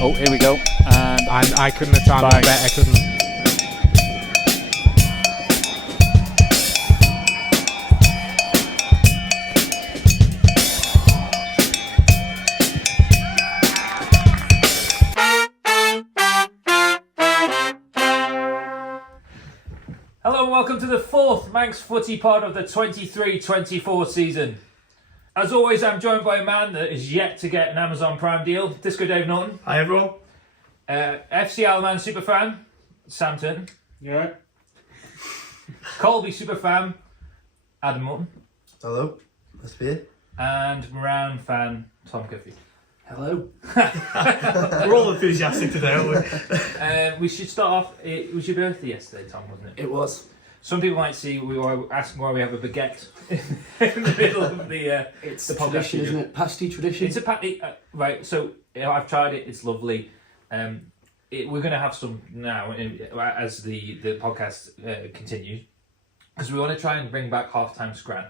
Oh, here we go. And I couldn't have timed it better, couldn't. hello and welcome to the fourth Manx Footy pod of the 23-24 season. As always, I'm joined by a man that is yet to get an Amazon Prime deal, Disco Dave Norton. Hi everyone. FC Alman superfan, Sam Turton. You alright? Colby superfan, Adam Morton. Hello, nice to be here. And Moran fan, Tom Curphey. Hello. We're all enthusiastic today, aren't we? We should start off, it was your birthday yesterday, Tom, wasn't it? It was. Some people might see we are asking why we have a baguette in the middle of the It's the the podcast tradition, studio. isn't it? Pasty tradition. It's a right. So I've tried it. It's lovely. We're going to have some now as the podcast continues because we want to try and bring back halftime scran.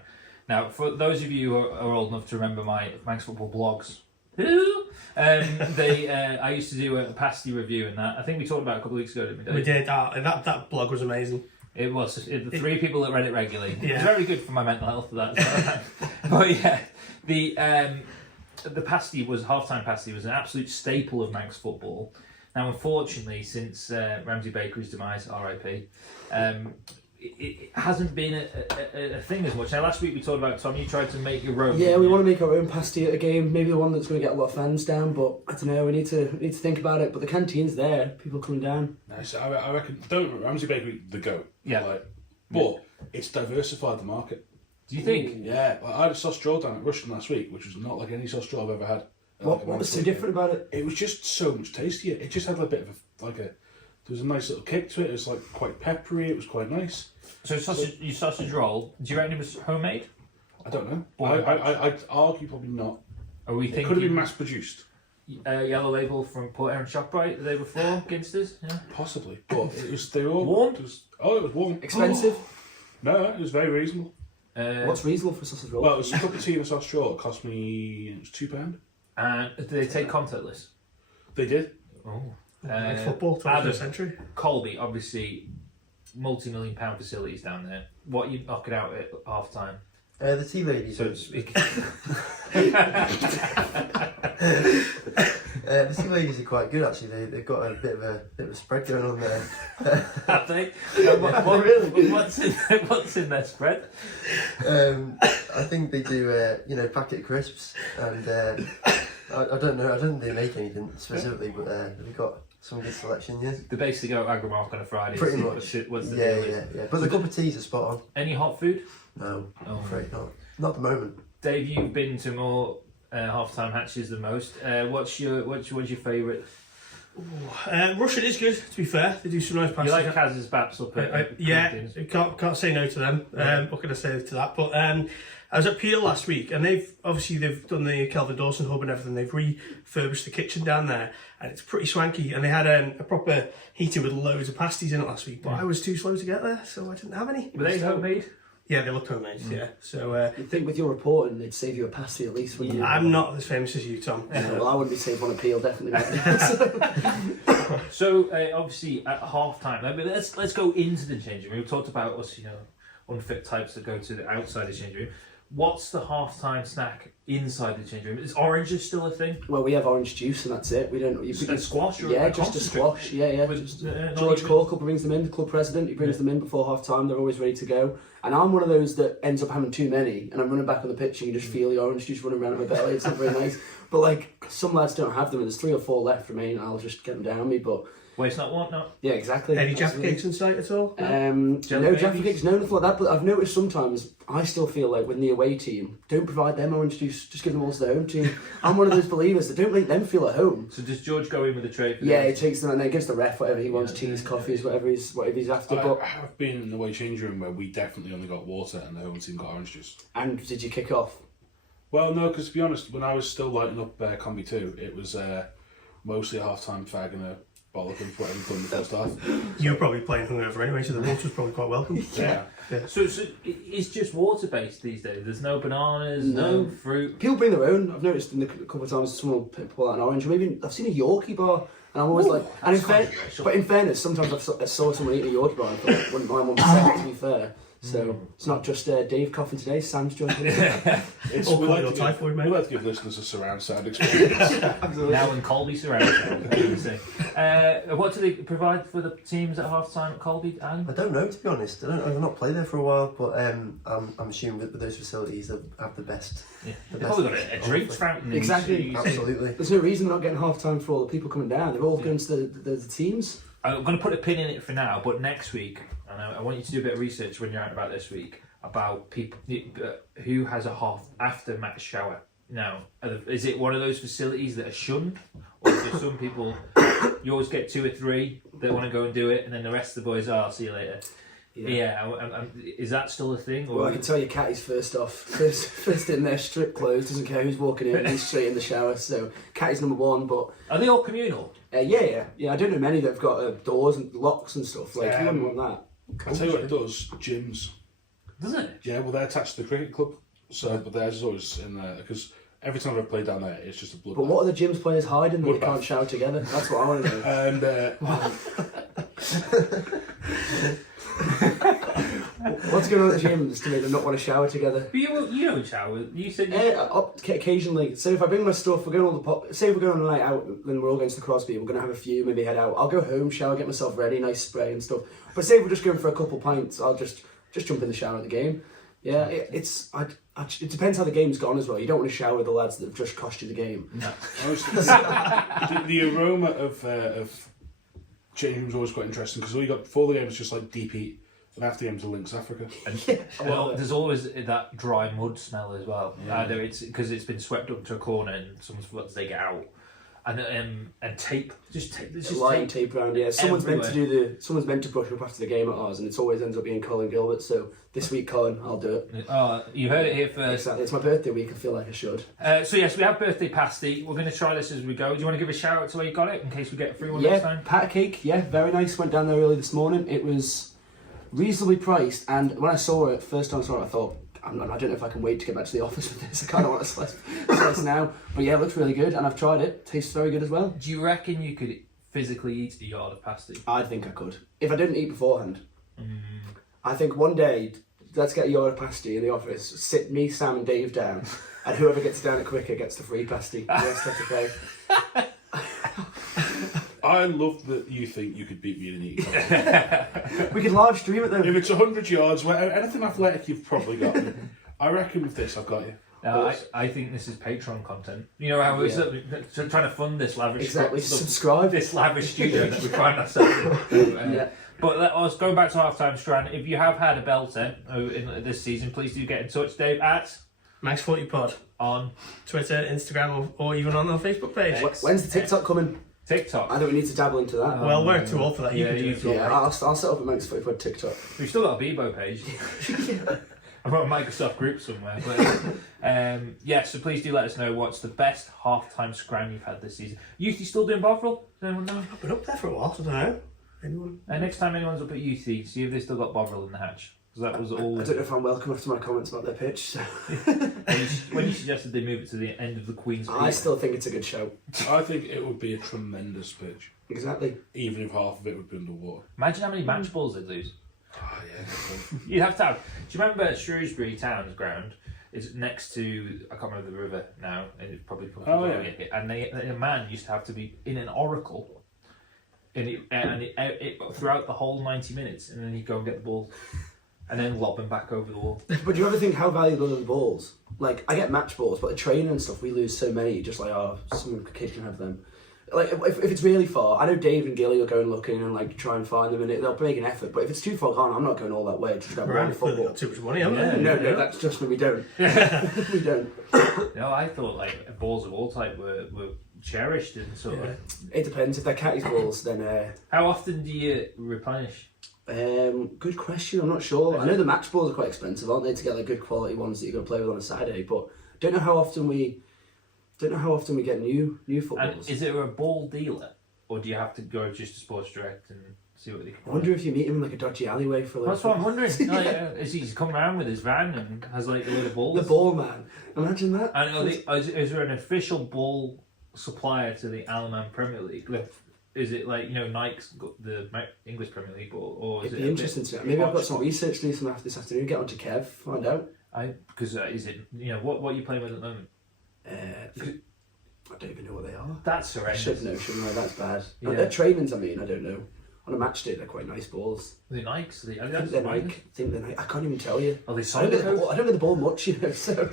Now, for those of you who are old enough to remember my Manx Football blogs, I used to do a pasty review and that. I think we talked about it a couple of weeks ago, didn't we, Dave? We did. That blog was amazing. It was the three people that read it regularly. Yeah. It was very good for my mental health. That as well. But yeah, the pasty was halftime pasty was an absolute staple of Manx football. Now, unfortunately, since Ramsey Bakery's demise, R.I.P., it hasn't been a thing as much. Now, last week we talked about, Tom, you tried to make your own. Yeah, we want to make our own pasty at a game. Maybe the one that's going to get a lot of fans down, but I don't know. We need to think about it. But the canteen's there. People coming down. Nice. I reckon. Don't Ramsey Bakery the goat. Yeah. But it's diversified the market. Do you think? Yeah. I had a sauce draw down at Rushton last week, which was not like any sauce draw I've ever had. What was so different about it? It was just so much tastier. It just had a bit of there was a nice little kick to it. It was like quite peppery. It was quite nice. So your sausage roll, do you reckon it was homemade? I don't know. I'd argue probably not. Are we It thinking could have been mass produced. Yellow label from Port Erin ShopRite the day before, Ginsters? Yeah. Possibly. But it was, they were all... Warm? It was warm. Expensive. No, it was very reasonable. What's reasonable for a sausage roll? Well, it was a cup of tea and a sauce draw. It cost me... It was £2. And do they take contactless? They did. Oh. Like football, 21st Adam, century. Colby, obviously, multi-million-pound facilities down there. What are you knocking out at half time, The tea ladies. so to speak? The tea ladies are quite good actually. They've got a bit of a spread going on there. Have they? Really? What's in their spread? I think they do packet crisps and I don't know. I don't think they make anything specifically, but they've got some good selection. Yeah. They basically go Agromark on a Friday. Pretty see much. What's the deal is. Yeah. But the cup of teas are spot on. Any hot food? No, Oh. I'm afraid not. Not at the moment. Dave, you've been to more half-time hatches than most. What's your favourite? Russian is good, to be fair. They do some nice pasties. You like Kaz's Baps up at Yeah, Corinthians? can't say no to them. What can I say to that? But I was at Peel last week, and they've done the Kelvin Dawson hub and everything. They've refurbished the kitchen down there, and it's pretty swanky. And they had a proper heating with loads of pasties in it last week, but I was too slow to get there, so I didn't have any. Were they homemade? Yeah, they look homemade. Yeah, so You'd think with your reporting they'd save you a pasty at least, wouldn't you? I'm not as famous as you, Tom. Well, I wouldn't be saved on appeal, definitely not. So obviously at half time, let's go into the changing room. We talked about us, unfit types that go to the outside the changing room. What's the half time snack inside the changing room? Is oranges still a thing? Well, we have orange juice and that's it. We don't. A squash? Or Yeah, a just a concentrate? squash. Yeah. With, George Corkle brings them in, the club president. He brings them in before half time. They're always ready to go. And I'm one of those that ends up having too many, and I'm running back on the pitch, and you just feel the orange juice running around in my belly. It's not very nice. But like some lads don't have them, and there's 3 or 4 left remaining. I'll just get them down me. But waste not, want not. yeah, exactly. Any Jaffa Absolutely. cakes in sight at all? No Jelly Jaffa babies? cakes, no nothing like that. But I've noticed sometimes I still feel like when the away team don't provide them orange juice, just give them all to the home team. I'm one of those believers that don't make them feel at home. So does George go in with a tray for Yeah, them? he takes them and then gives the ref whatever he wants, teas, coffees, whatever he's after. But I have been in the away change room where we definitely only got water and the home team got orange juice. and did you kick off? Well, no, because to be honest, when I was still lighting up Combi 2, it was mostly a half-time fag and bollocking for whatever done the first half. You were probably playing hungover anyway, so the water was probably quite welcome. Yeah. So it's just water based these days. There's no bananas, no fruit. People bring their own. I've noticed a couple of times someone will pull out an orange. Or maybe I've seen a Yorkie bar, and I'm always like, and in fairness, sometimes I saw someone eat a Yorkie bar and I thought, wouldn't mind one myself, to be fair. So it's not just Dave coughing today, Sam's joining in. We typhoid, mate. like to give listeners a surround sound experience. Absolutely. Now in Colby surround sound. What do they provide for the teams at half time at Colby, Anne? I don't know, to be honest. I've not played there for a while, but I'm assuming that with those facilities they have the best. Yeah. The They've best probably got a drinks fountain. Exactly. Absolutely. There's no reason they're not getting half time for all the people coming down. They're all going to the teams. I'm going to put a pin in it for now, but next week, and I want you to do a bit of research when you're out about this week about people who has a half after match shower. Now, is it one of those facilities that are shunned, or is there some people you always get 2 or 3 that want to go and do it, and then the rest of the boys are see you later? Yeah, is that still a thing? Or? Well, I can tell you, Catty's first in there, strip clothes, doesn't care who's walking in, he's straight in the shower. So Catty's number 1, but Are they all communal? yeah. I don't know many that have got doors and locks and stuff. Like you wouldn't want that. I'll tell you what it does, gyms. Does it? Yeah, well, they're attached to the cricket club, so but theirs is always in there because every time I've played down there, it's just a blood. But what are the gyms players hiding that they Bloodbath. can't shower together? That's what I want to know. And What's going on at the gyms to make them not want to shower together? But you don't shower. You said Occasionally. So if I bring my stuff, we're going say we're going on a night out, then we're all going to the Crosby. We're going to have a few, maybe head out. I'll go home, shower, get myself ready, nice spray and stuff. But say we're just going for a couple pints, I'll just jump in the shower at the game. Yeah, it depends how the game's gone as well. You don't want to shower with the lads that have just cost you the game. no. the aroma of changing rooms is always quite interesting because all you got before the game is just like deep heat, and after the game is Links Africa. Well, there's always that dry mud smell as well. Yeah. Either it's because it's been swept up to a corner and someone's forgot to take it out, and tape. Just tape. There's just Light tape around. Yeah, someone's meant to brush up after the game at ours, and it always ends up being Colin Gilbert. So this week, Colin, I'll do it. Oh, you heard it here first. Exactly. It's my birthday week. I feel like I should. So yes, we have birthday pasty. We're going to try this as we go. Do you want to give a shout out to where you got it in case we get a free one next time? Pat cake. Yeah, very nice. Went down there early this morning. It was reasonably priced, and when I saw it, first time I saw it, I thought, I don't know if I can wait to get back to the office with this. I kind of want to slice now. But yeah, it looks really good, and I've tried it. Tastes very good as well. Do you reckon you could physically eat a yard of pasty? I think I could. If I didn't eat beforehand. I think one day, let's get a yard of pasty in the office, sit me, Sam and Dave down, and whoever gets down it quicker gets the free pasty. The rest have to pay. I love that you think you could beat me in an eating. We could live stream it though. If it's 100 yards, anything athletic you've probably got me. I reckon with this I've got you. No, I think this is Patreon content. You know how we're trying to fund this lavish Subscribe. this lavish studio that we find ourselves in. Yeah. But let us go back to half-time strand. If you have had a belter in this season, please do get in touch, Dave, at Max40pod on Twitter, Instagram, or even on our Facebook page. When's the TikTok coming? TikTok. I think we need to dabble into that. Well, we're too old for that. You Yeah, can do you it. too. Yeah, I'll set up a Max Footy Pod TikTok. We've still got a Bebo page. I've got a Microsoft group somewhere. But so please do let us know what's the best half-time scran you've had this season. Youthy still doing Bovril? Does anyone know? I've been up there for a while, so I don't know. Anyone? Next time anyone's up at Youthy, see if they still got Bovril in the hatch. Because that was all... I don't know if I'm welcome after my comments about their pitch. So. when you suggested they move it to the end of the Queen's I still think it's a good show. I think it would be a tremendous pitch, Exactly. even if half of it would be underwater. Imagine how many match balls they'd lose. Oh yeah. You'd have to have... Do you remember Shrewsbury Town's ground is next to... I can't remember the river now. And it's probably... Oh, yeah. And a man used to have to be in an oracle and throughout the whole 90 minutes, and then he'd go and get the ball and then lob them back over the wall. But do you ever think how valuable are the balls? Like, I get match balls, but the training and stuff, we lose so many. Just like, some kid can have them. Like, if it's really far, I know Dave and Gilly will go and look in and like try and find them, and they'll make an effort. But if it's too far gone, I'm not going all that way to grab Right, one clearly football. got too much money, haven't Yeah. they? No, that's just when we don't. We don't. No, I thought like balls of all type were cherished and sort of... It depends. If they're Catty's balls, then... How often do you replenish? Good question. I'm not sure. I know the match balls are quite expensive, aren't they, to get like good quality ones that you're going to play with on a Saturday. But don't know how often we get new And footballs. is it a ball dealer? or do you have to go just to Sports Direct and see what they can I wonder if you meet him in like a dodgy alleyway for like... That's what I'm wondering. Like, is he's come around with his van and has like a load of balls? The ball man. Imagine that. And is there an official ball supplier to the Alaman Premier League? Like, is it like, Nike's got the English Premier League ball, or is It'd it be interesting to know. Maybe I've got some research to do some after this afternoon. Get on to Kev, find out. Because is it, what are you playing with at the moment? I don't even know what they are. That's I horrendous. should know, shouldn't I? That's bad. Yeah. Their trainings, I mean, I don't know. On a match day, they're quite nice balls. Are they Nikes? I think they're Nike. I think they're Nike. I can't even tell you. Are they I don't Sondico? know the ball much, so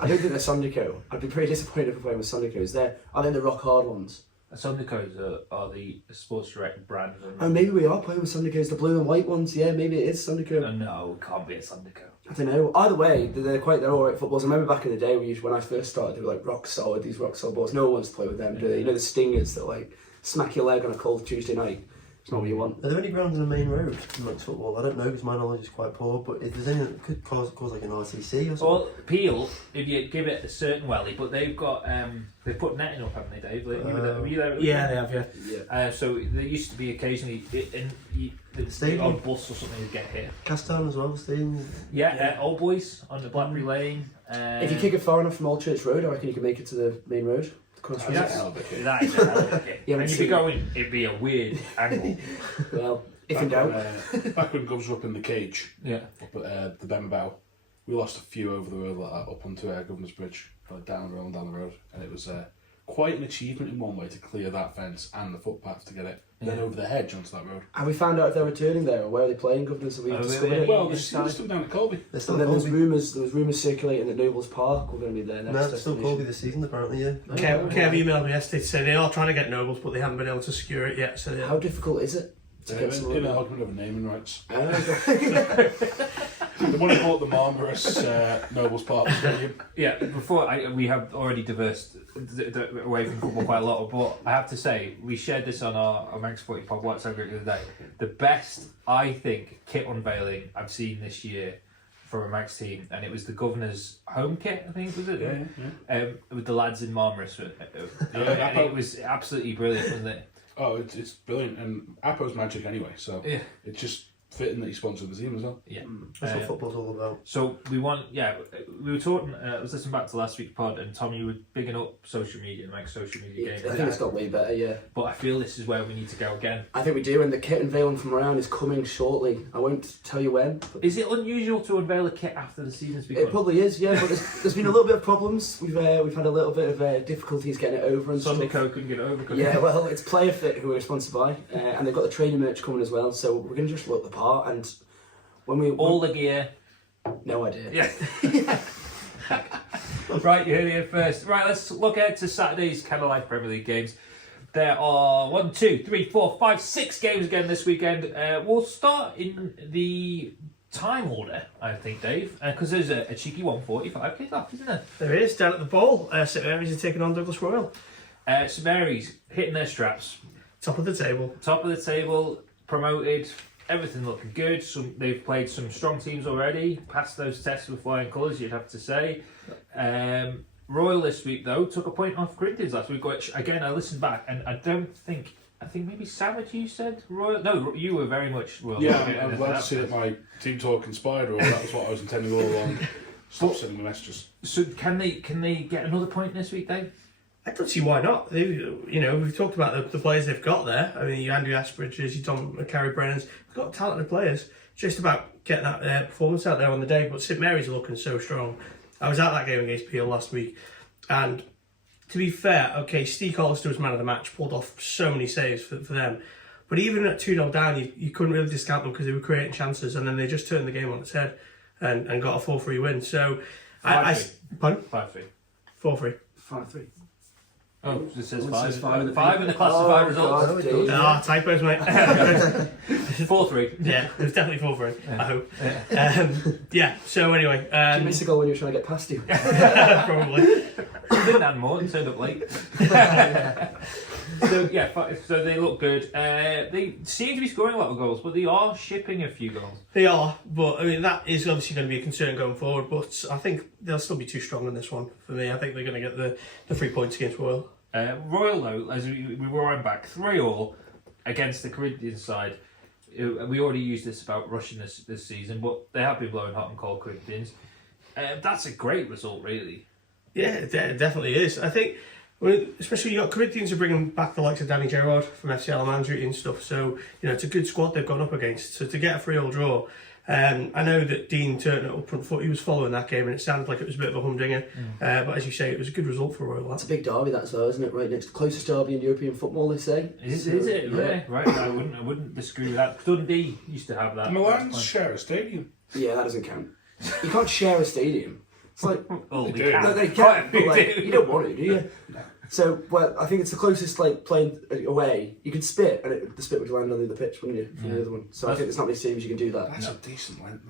I don't think they're Sondico. I'd be pretty disappointed if we're playing with Sondicos. Are they the rock hard ones? Sondicos are the Sports Direct brand. Oh, maybe we are playing with Sondicos, the blue and white ones. Yeah, maybe it is Sondico. No, it can't be a Sondico. I don't know. Either way, they're alright footballs. I remember back in the day when I first started, they were like rock solid. These rock solid balls. No one wants to play with them, do they? The stingers that like smack your leg on a cold Tuesday night. It's not what you want. Are there any grounds in the main road amongst football? I don't know because my knowledge is quite poor. But if there's any that could cause like an RTC or something. Well, Peel, if you give it a certain welly, but they've got they put netting up, haven't they, Dave? Like, were you there? Yeah, they have, Yeah. So there used to be occasionally the Stadium. on bus or something would get hit. Castown as well, staying. Yeah, Old Boys on the Blackberry Lane. If you kick it far enough from Old Church Road, I reckon you can make it to the main road. That's That is a hell of a kick. Yeah, and but you'd see- be going, it'd be a weird angle. Well, if in doubt. Back when Govs were up in the cage, Yeah. up at the Benbow, we lost a few over the road like that up onto Governor's Bridge, like down the road, and it was quite an achievement in one way to clear that fence and the footpath to get it then over the hedge onto that road. Have we found out if they're returning there or where are they playing, Governors? Have we discovered it? Well, they're still down at Colby. They're still And then Colby. there was rumours circulating that Nobles Park were going to be there next. No, they're still destination. Colby this season apparently. Yeah. Kev emailed me yesterday to say they are trying to get Nobles, but they haven't been able to secure it yet. So How difficult is it to get In an someone? argument over naming rights. Ah, The one who bought the marvellous Nobles Park Stadium. Yeah, we have already diversed away from football quite a lot, but I have to say, we shared this on our Manx Footy Pod WhatsApp group the other day. The best, I think, kit unveiling I've seen this year for a Manx team, and it was the Governor's home kit, I think, was it? Yeah. With the lads in Marmaris. And it was absolutely brilliant, wasn't it? Oh, it's brilliant, and Appo's magic anyway, so Yeah. it's just fitting that he sponsored the team as well. Yeah. That's what football's all about. So we were talking, I was listening back to last week's pod, and Tom, you were bigging up social media, like social media I games. think it's got way better, yeah. But I feel this is where we need to go again. I think we do, and the kit unveiling from around is coming shortly. I won't tell you when. But Is it unusual to unveil a kit after the season's begun? it probably is, yeah, but there's been a little bit of problems. We've had a little bit of difficulties getting it over and stuff. Sondico couldn't get it over. Yeah, well, it's Player Fit who we're sponsored by, and they've got the training merch coming as well, so we're going to just look the part, and All the gear. no idea. Yeah. Right, you heard it here first. Right, let's look ahead to Saturday's Candlelight Premier League games. There are 1, 2, 3, 4, 5, 6 games again this weekend. We'll start in the time order, I think, Dave, because there's a cheeky 1:45 kick-off, isn't there? there is down at the Bowl. St Mary's is taking on Douglas Royal. St Mary's hitting their straps. Top of the table. Top of the table, promoted, everything looking good. They've played some strong teams already, passed those tests with flying colours, you'd have to say. Royal this week, though, took a point off Corinthians last week, which, again, I listened back, and I think maybe Savage, you said Royal? No, you were very much Royal. Yeah, I'm glad to see that my team talk inspired, or that was what I was intending all along. Stop sending me messages. So can they get another point this week, Dave? I don't see why not. We've talked about the players they've got there. I mean, you Andrew Asbridges, you Tom Carey-Brennans. They've got talented players. It's just about getting that performance out there on the day. But St Mary's are looking so strong. I was at that game against Peel last week, and to be fair, okay, Steve Hollister was man of the match, pulled off so many saves for them. But even at 2-0 down, you couldn't really discount them because they were creating chances, and then they just turned the game on its head and got a 4-3 win. So, pardon? 5-3. 4-3. 5-3. Oh, it says It 5. says 5 in the 5 in the classified results. God, Dave. Ah, typos, mate. 4-3. Yeah, it was definitely 4-3, I hope. So anyway. Did you miss a goal when you were trying to get past you? Probably. Didn't add more and turned up late. So they look good. They seem to be scoring a lot of goals, but they are shipping a few goals. They are, but I mean that is obviously going to be a concern going forward. But I think they'll still be too strong in this one for me. I think they're going to get the 3 points against Royal. Royal, though, as we rewind back, 3-3 against the Corinthians side. We already used this about rushing this season, but they have been blowing hot and cold, Corinthians. That's a great result, really. Yeah, it definitely is. I think, especially you got Corinthians are bringing back the likes of Danny Gerrard from FC Almandri and stuff. So it's a good squad they've gone up against. So to get a 3-3 draw, I know that Dean Turton up front foot, he was following that game, and it sounded like it was a bit of a humdinger. But as you say, it was a good result for Royal. It's a big derby, that as well, isn't it? Right next to the closest derby in European football, they say. Is it? Really? Yeah. Right. I wouldn't disagree with that. Dundee used to have that. Milan's share a stadium. Yeah, that doesn't count. You can't share a stadium. It's like Oh, They do. no, they can, but like, you don't want to, do you? So, well, I think it's the closest, like, playing away. You could spit, and the spit would land on the other pitch, wouldn't you, from the other one? So I think there's not many teams you can do that. That's a decent length.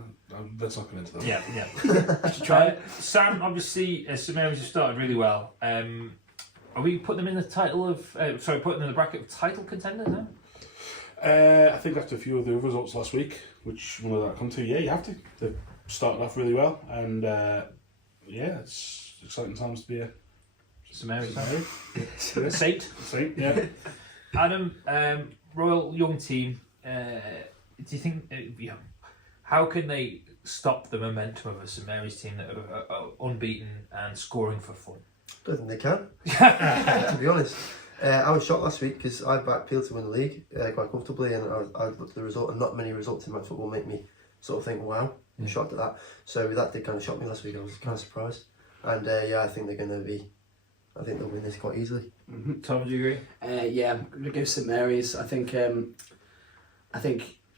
Let's not go into that. Yeah. Try. Sam, obviously, St Mary's have started really well. Are we putting them in the title of? Putting them in the bracket of title contenders now? I think after a few of the other results last week, which one of that come to, yeah, you have to. They've started off really well, and it's exciting times to be a St Mary's. Saint. Yeah. Adam, Royal young team. Do you think? How can they stop the momentum of a St Mary's team that are unbeaten and scoring for fun? I don't think they can, to be honest. I was shocked last week because I backed Peel to win the league quite comfortably, and I looked at the result, and not many results in match football make me sort of think, wow, I'm shocked at that. So that did kind of shock me last week. I was kind of surprised. And I think they're going to be, I think they'll win this quite easily. Tom, do you agree? Yeah, I'm going to go St Mary's. I think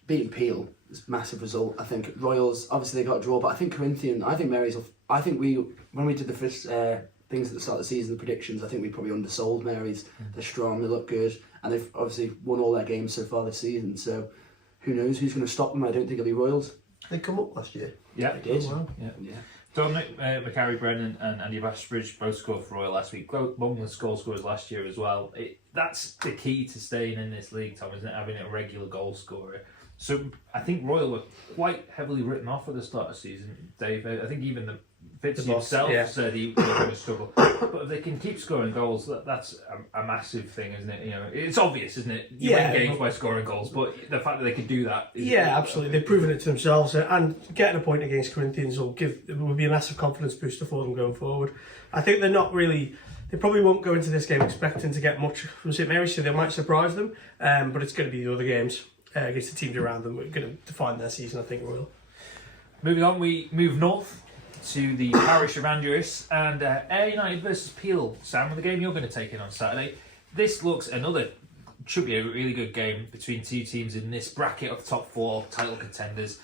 beating Peel is a massive result. I think Royals, obviously they got a draw, but I think Mary's, when we did the first things at the start of the season, the predictions, I think we probably undersold Mary's. They're strong, they look good, and they've obviously won all their games so far this season, so who knows who's going to stop them. I don't think it'll be Royals. They come up last year. Yeah, They did. Oh, wow. Yeah. Dominic McCarry-Brennan and Andy Bashbridge both scored for Royal last week. Both among the goal scorers last year as well. That's the key to staying in this league, Tom, isn't it? Having a regular goal scorer. So I think Royal were quite heavily written off at the start of the season, Dave. I think even the Fitz himself said he was going to struggle. But if they can keep scoring goals, that's a massive thing, isn't it? It's obvious, isn't it? You win games by scoring goals, but the fact that they can do that. Absolutely. They've proven it to themselves, and getting a point against Corinthians will be a massive confidence booster for them going forward. I think they're not really. They probably won't go into this game expecting to get much from St Mary's, so they might surprise them. But it's going to be the other games against the teams around them. We're going to define their season, I think, Royal. Moving on, we move north to the parish of Andrews and Ayr United versus Peel. Sam, the game you're going to take in on Saturday. This should be a really good game between two teams in this bracket of top four title contenders.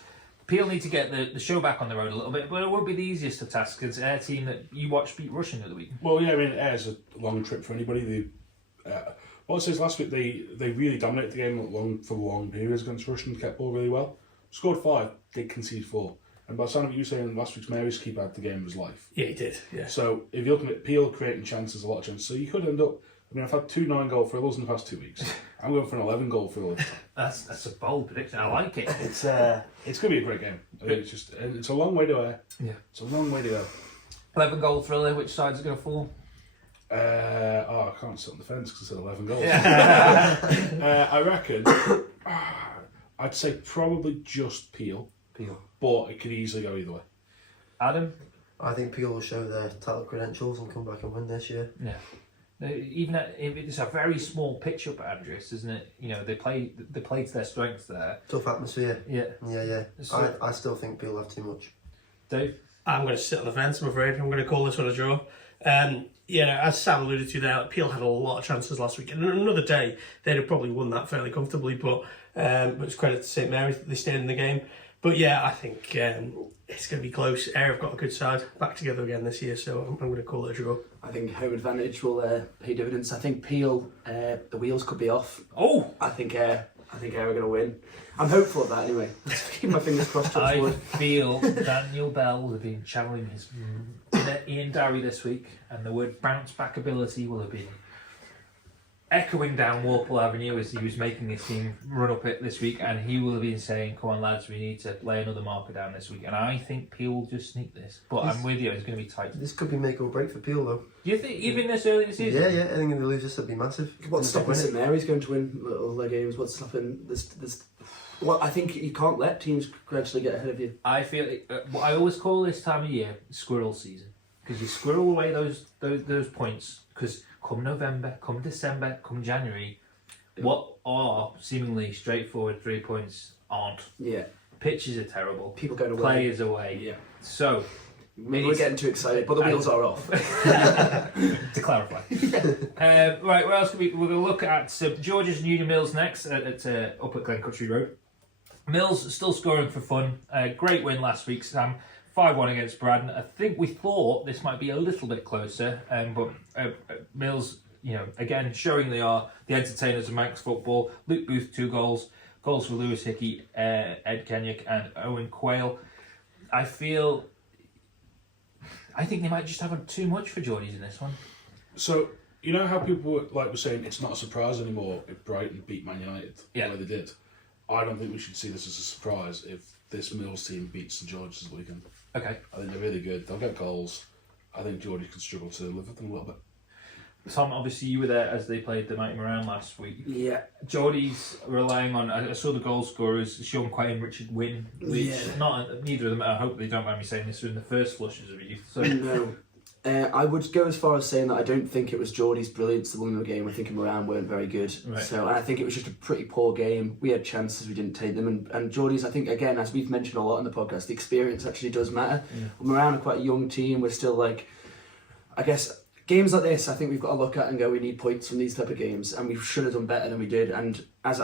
Peel need to get the show back on the road a little bit, but it won't be the easiest of tasks against Ayr team that you watched beat Rushing the other week. Well, yeah, I mean, Ayr's a long trip for anybody. What it says last week, they really dominated the game for long periods against Rushing, kept ball really well. Scored 5, did concede 4. And by the sound of you saying last week's Mary's keeper had the game of his life. Yeah, he did. Yeah. So if you're looking at Peel creating chances, a lot of chances. So you could end up. I mean, I've had 2 9-goal thrillers in the past 2 weeks. I'm going for an 11-goal thriller. That's a bold prediction. I like it. It's going to be a great game. I mean, it's a long way to Ayr. Yeah. It's a long way to go. 11-goal thriller. Which side's it going to fall? I can't sit on the fence because I said 11 goals. I reckon. I'd say probably just Peel. But it could easily go either way. Adam? I think Peel will show their title credentials and come back and win this year. Yeah. Even it's a very small pitch up at Andrews, isn't it? They play to their strengths there. Tough atmosphere. Yeah. So, I still think Peel have too much. Dave? I'm going to sit on the fence, I'm afraid. I'm going to call this one a draw. As Sam alluded to there, Peel had a lot of chances last week. And another day, they'd have probably won that fairly comfortably. But it's credit to St Mary's that they stayed in the game. But yeah, I think it's going to be close. Ayr have got a good side back together again this year, so I'm going to call it a draw. I think home advantage will pay dividends. I think Peel, the wheels could be off. Oh! I think Ayr are going to win. I'm hopeful of that anyway. Let's keep my fingers crossed. I feel Daniel Bell will have been channeling his inner Ian Darry this week, and the word bounce back ability will have been echoing down Warple Avenue as he was making his team run up it this week, and he will have been saying, "Come on, lads, we need to lay another marker down this week." And I think Peel will just sneak this, but I'm with you; it's going to be tight. This could be make or break for Peel, though. Do you think even this early in the season? Yeah. I think if they lose this, it'll be massive. What's stopping St Mary's going to win all their games? What's stopping this? Well, I think you can't let teams gradually get ahead of you. I feel what I always call this time of year squirrel season, because you squirrel away those points. Because come November, come December, come January, what are seemingly straightforward 3 points aren't. Yeah. Pitches are terrible. People going away. Players away. Yeah. So maybe we're getting too excited, but the wheels are off. to clarify. Right, where else can we're going to look at St George's and Union Mills next up at Glencountry Road. Mills still scoring for fun. Great win last week, Sam. 5-1 against Braddon. I think we thought this might be a little bit closer, but Mills, again showing they are the entertainers of Manx football. Luke Booth 2 goals. Goals for Lewis Hickey, Ed Kenyuk, and Owen Quayle. I think they might just have too much for Geordies in this one. So, you know how people were saying it's not a surprise anymore if Brighton beat Man United the way they did? I don't think we should see this as a surprise if this Mills team beats St George's this weekend. Okay. I think they're really good. They'll get goals. I think Geordies can struggle to live with them a little bit. Tom, obviously you were there as they played the Mighty Moran last week. Yeah. Geordie's relying on, I saw the goal scorers, Sean Quay and Richard Wynne, which neither of them, I hope they don't mind me saying this, were in the first flushes of youth. So. No. I would go as far as saying that I don't think it was Geordie's brilliance that won the game. I think Moran weren't very good. Right. So and I think it was just a pretty poor game. We had chances, we didn't take them. And Geordie's, I think, again, as we've mentioned a lot on the podcast, the experience actually does matter. Yeah. Moran are quite a young team. We're still I guess, games like this, I think we've got to look at and go, we need points from these type of games. And we should have done better than we did. And as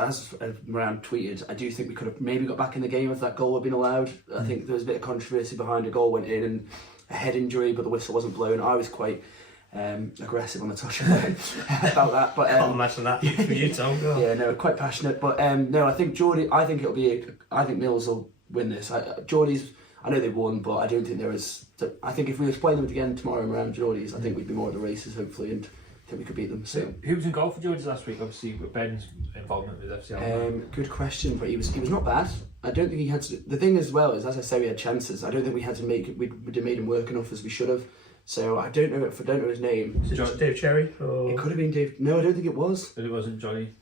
Moran tweeted, I do think we could have maybe got back in the game if that goal had been allowed. I think there was a bit of controversy behind a goal went in and a head injury, but the whistle wasn't blown. I was quite aggressive on the touch about that. But Can't imagine that for you, Tom. yeah, no, quite passionate. But no, I think I think Mills will win this. Geordie's, I know they won, but I don't think there is. I think if we were playing them again tomorrow around Geordie's, I think we'd be more of the races hopefully, and I think we could beat them. So who was in goal for Geordie's last week? Obviously, Ben's involvement with FCL. Good question, but he was not bad. I don't think he had to. The thing as well is, as I say, we had chances. I don't think we had to make it. We'd made him work enough as we should have. So I don't know his name. Is it Dave Cherry? Or... It could have been Dave. No, I don't think it was. But it wasn't Johnny.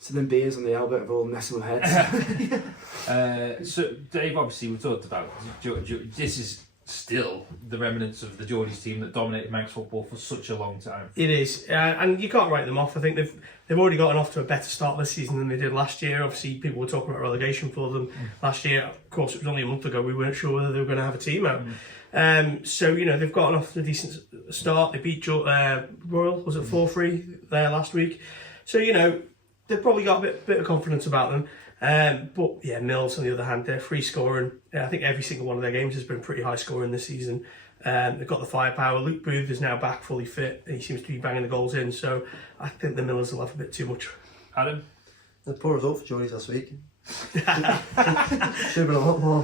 So then beers on the Albert are all messing with heads. So Dave, obviously, we talked about this is still the remnants of the Geordies team that dominated Manx football for such a long time. It is, and you can't write them off. I think they've already gotten off to a better start this season than they did last year. Obviously, people were talking about relegation for them last year. Of course, it was only a month ago. We weren't sure whether they were going to have a team out. So they've gotten off to a decent start. They beat Royal, was it 4-3 there last week? So they've probably got a bit of confidence about them. But yeah, Mills on the other hand, they're free scoring. I think every single one of their games has been pretty high scoring this season. They've got the firepower. Luke Booth is now back fully fit. He seems to be banging the goals in. So I think the Millers will have a bit too much. Adam? The poor result for Geordie's last week. Should have been a lot more.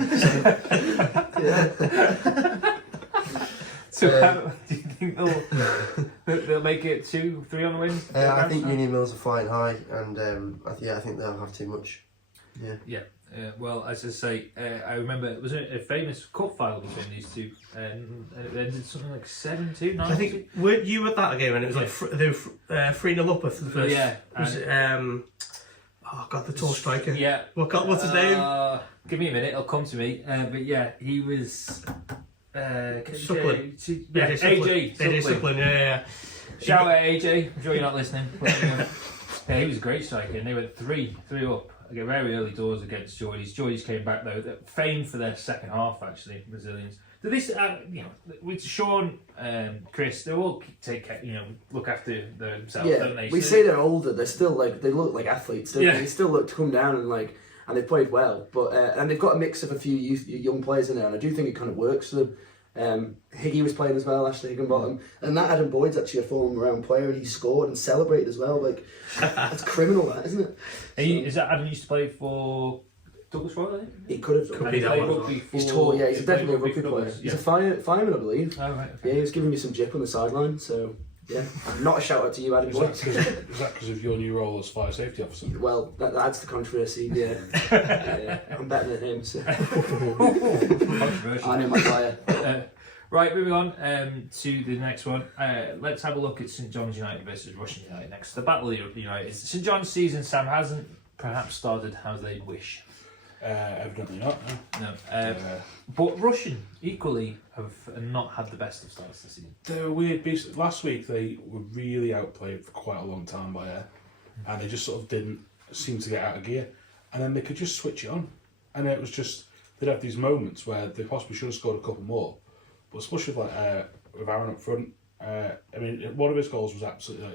So do you think they'll make it 2-3 on the win? I think Union Mills are flying high, and I think they'll have too much. Yeah. Well, as I say, I remember, was it a famous cup final between these two? And it ended something like 7-2, 9-2? I think, were you at that game when it was like they were 3-0 up after the first? Yeah. Was it, oh God, the tall striker. Yeah. What's his name? Give me a minute, it'll come to me. But yeah, he was... Suckling. AJ Suckling, yeah. Shout out AJ, I'm sure you're not listening. But, yeah, he was a great striker, and they went 3 up. Again, very early doors against Geordie's. Geordie's came back though, famed for their second half actually, Brazilians. So this, with Sean, Chris, they all look after themselves, don't they? We say they're older. They're still they look like athletes. Don't they? They still look to come down and they played well. But and they've got a mix of a few young players in there, and I do think it kind of works for them. Higgy was playing as well, Ashley Higginbottom, and that Adam Boyd's actually a former round player, and he scored and celebrated as well. That's criminal, that isn't it? Is that Adam used to play for Douglas Royal? I think He could have. Could be that one. He's tall, yeah. He's definitely a rugby player. Yeah. He's a fireman, I believe. Oh right. Okay. Yeah, he was giving me some jip on the sideline. So Yeah, not a shout out to you, Adam. Is that because of your new role as fire safety officer? Well, that adds to controversy. Yeah, yeah, I'm better than him. So. Controversial. I know my fire. Right, moving on to the next one. Let's have a look at St John's United versus Russian United next. The Battle of United. St John's season, Sam, hasn't perhaps started how they wish. Evidently not. No. But Russian equally have not had the best of starts this season. They're a weird beast. Last week they were really outplayed for quite a long time by Air, and they just sort of didn't seem to get out of gear. And then they could just switch it on, and it was just they'd have these moments where they possibly should have scored a couple more, but especially with Aaron up front. I mean, one of his goals was absolutely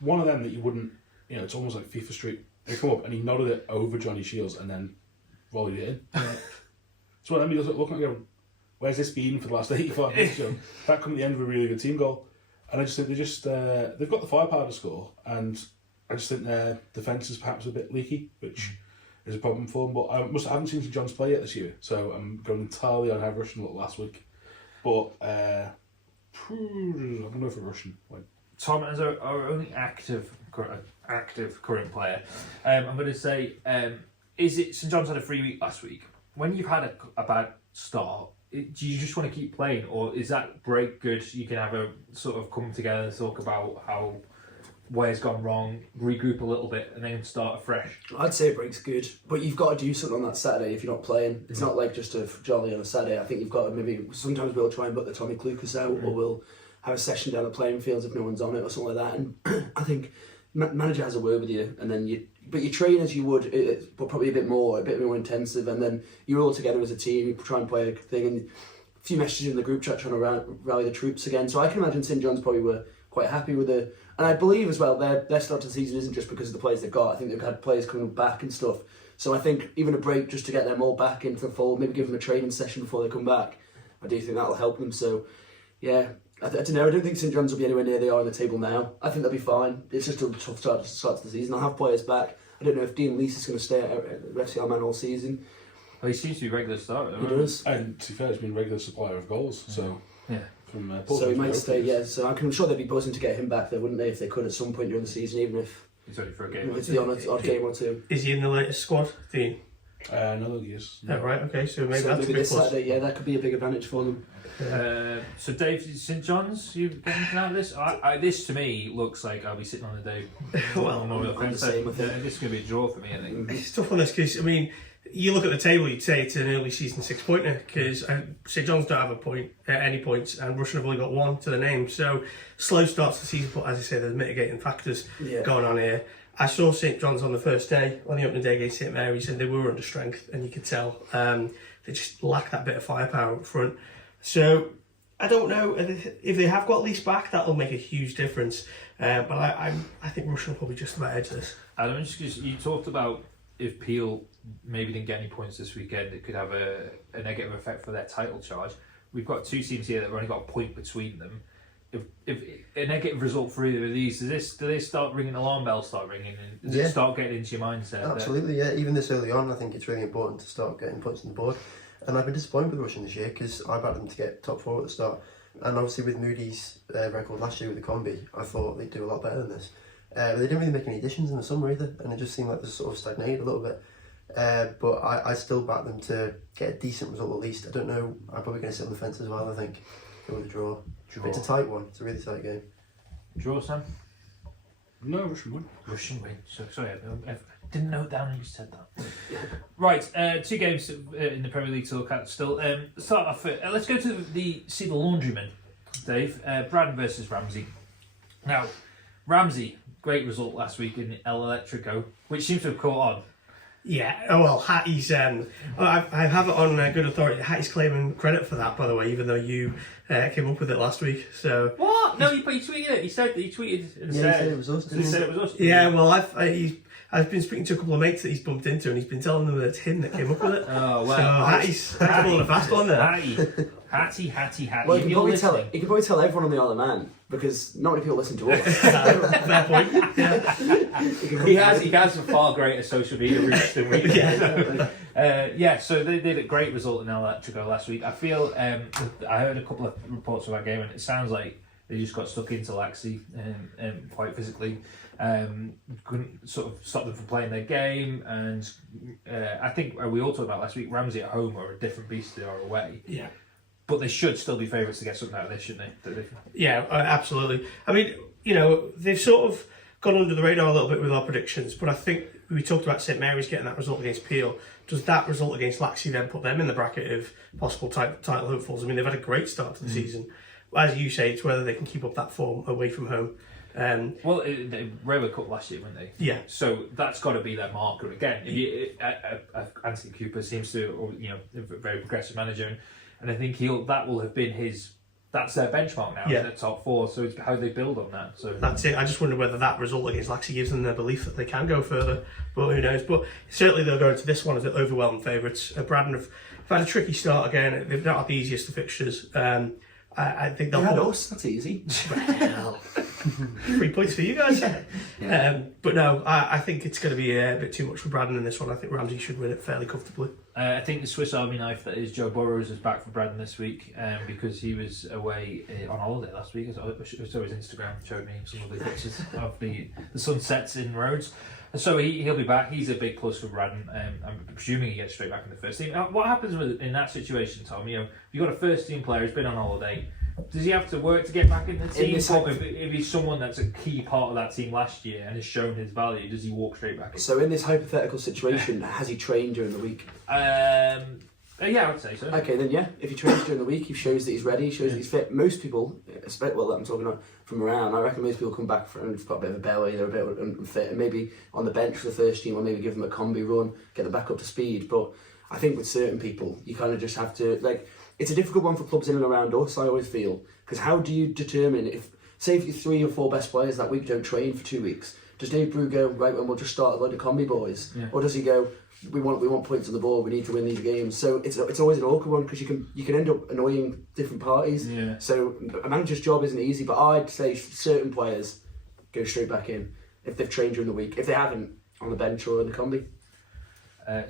one of them that you wouldn't. It's almost like FIFA Street. He come up and he nodded it over Johnny Shields and then volleyed it in. Yeah. So when he was looking at it going, where's this been for the last 85 minutes? That come at the end of a really good team goal. And I just think they've got the firepower to score, and I just think their defence is perhaps a bit leaky, which is a problem for them. But I haven't seen St John's play yet this year, so I'm going entirely on how Russian looked last week. But I'm going to go for Russian. Tom, as our only active current player, I'm going to say, is it St John's had a free week last week? When you've had a bad start, do you just want to keep playing, or is that break good? You can have a sort of come together and talk about where's gone wrong, regroup a little bit, and then start afresh. I'd say a break's good, but you've got to do something on that Saturday if you're not playing. It's not like just a jolly on a Saturday. I think you've got to sometimes we'll try and put the Tommy Klukas out, or we'll have a session down the playing fields if no one's on it or something like that. And I think manager has a word with you, and then you train as you would, but probably a bit more intensive, and then you're all together as a team. You try and play a thing, and a few messages in the group chat trying to rally the troops again. So I can imagine St John's probably were quite happy with it, and I believe as well their start to the season isn't just because of the players they've got. I think they've had players coming back and stuff. So I think even a break just to get them all back into the fold, maybe give them a training session before they come back. I do think that'll help them. So yeah. I don't know. I don't think St John's will be anywhere near they are on the table now. I think they'll be fine. It's just a tough start to the season. I'll have players back. I don't know if Dean Leese is going to stay at the FC man all season. Well, he seems to be regular starter. He does. And to be fair, he's been a regular supplier of goals. So yeah. So he might stay. Yeah. So I'm sure they'd be buzzing to get him back there, wouldn't they? If they could at some point during the season, even if he's ready for a game. It's the odd game or two. Is he in the latest squad, Dean? No, he is. No. Oh, right. Okay. So maybe that's a big this plus. Saturday, yeah, that could be a big advantage for them. So Dave, St John's, you get anything out of this? This to me looks like I'll be sitting on the Dave Memorial Fence. This is going to be a draw for me, I think. It's tough on this because, I mean, you look at the table, you'd say it's an early season 6-pointer because St John's don't have a point at any points, and Russian have only got one to the name. So slow starts the season, but as I say, there's mitigating factors going on here. I saw St John's on the first day, on the opening day against St Mary's, and they were under strength, and you could tell they just lack that bit of firepower up front. So I don't know if they have got Lease back, that'll make a huge difference. But I think Russian will probably just about edge this. Adam, just because you talked about if Peel maybe didn't get any points this weekend, it could have a negative effect for their title charge. We've got two teams here that have only got a point between them. If a negative result for either of these, do they start ringing alarm bells? Start ringing, and does it start getting into your mindset? Absolutely, yeah. Even this early on, I think it's really important to start getting points on the board. And I've been disappointed with Russian this year because I backed them to get top 4 at the start. And obviously with Moody's record last year with the combi, I thought they'd do a lot better than this. But they didn't really make any additions in the summer either, and it just seemed like they sort of stagnated a little bit. But I still back them to get a decent result at least. I don't know, I'm probably going to sit on the fence as well, I think. Go with a draw. It's a tight one, it's a really tight game. Draw, Sam? No, Russian win. Russian win. So, sorry, I didn't note down who said that. Right, 2 games in the Premier League to look at still. Start off, let's go to the laundryman, Dave. Braddon versus Ramsey. Now, Ramsey, great result last week in El Electrico, which seems to have caught on. Yeah, well, Hattie's, I have it on good authority. Hattie's claiming credit for that, by the way, even though you came up with it last week. So what? No, he tweeted it. He tweeted and said it was us. He said it was us. Yeah, well, I've been speaking to a couple of mates that he's bumped into, and he's been telling them that it's him that came up with it. Oh well, so Hattie's pulling a fast one there. Hattie. Well, he can probably tell everyone on the Isle of Man because not many people listen to us. Fair point. Yeah. He has a far greater social media reach than we do. So they did a great result in El Electrico last week. I feel I heard a couple of reports of that game, and it sounds like They just got stuck into Laxey quite physically. Couldn't sort of stop them from playing their game, and I think we all talked about last week, Ramsey at home are a different beast than they are away. Yeah. But they should still be favourites to get something out of this, shouldn't they? Yeah, absolutely. I mean, you know, they've sort of gone under the radar a little bit with our predictions, but I think we talked about St Mary's getting that result against Peel. Does that result against Laxey then put them in the bracket of possible title hopefuls? I mean, they've had a great start to the season. As you say, it's whether they can keep up that form away from home. Well, they Railway Cup last year, weren't they? Yeah. So that's got to be their marker again. Anthony Cooper seems to, a very progressive manager, and I think that will have been his. That's their benchmark now. Yeah. In the top 4. So it's how they build on that. So that's it. I just wonder whether that result against Laxey gives them the belief that they can go further. But who knows? But certainly they'll go into this one as the overwhelming favourites. Braddon have had a tricky start again. They've not had the easiest of fixtures. I think they'll. You had us. That's easy. 3 points for you guys. But no, I think it's going to be a bit too much for Braddon in this one. I think Ramsey should win it fairly comfortably. I think the Swiss Army knife that is Joe Burrows is back for Braddon this week because he was away on holiday last week. So his Instagram showed me some of the pictures of the sunsets in Rhodes. So he'll be back. He's a big plus for Braddon. I'm presuming he gets straight back in the first team. What happens in that situation, Tom? You've got a first team player who's been on holiday. Does he have to work to get back in the team? If he's someone that's a key part of that team last year and has shown his value, does he walk straight back in? So in this hypothetical situation, has he trained during the week? Yeah, I would say so. Okay, then yeah. If he trains during the week, he shows that he's ready, shows that he's fit. Most people, well, I'm talking about from around, I reckon most people come back and they've got a bit of a belly, they're a bit unfit, and maybe on the bench for the first team, or maybe give them a combi run, get them back up to speed. But I think with certain people, you kind of just have to, it's a difficult one for clubs in and around us, I always feel. Because how do you determine if your 3 or 4 best players that week don't train for 2 weeks? Does Dave Brew go, right, well, we'll just start a load of combi boys? Yeah. Or does he go, we want points on the board, we need to win these games? So it's always an awkward one because you can end up annoying different parties. Yeah. So a manager's job isn't easy, but I'd say certain players go straight back in if they've trained during the week. If they haven't, on the bench or in the combi.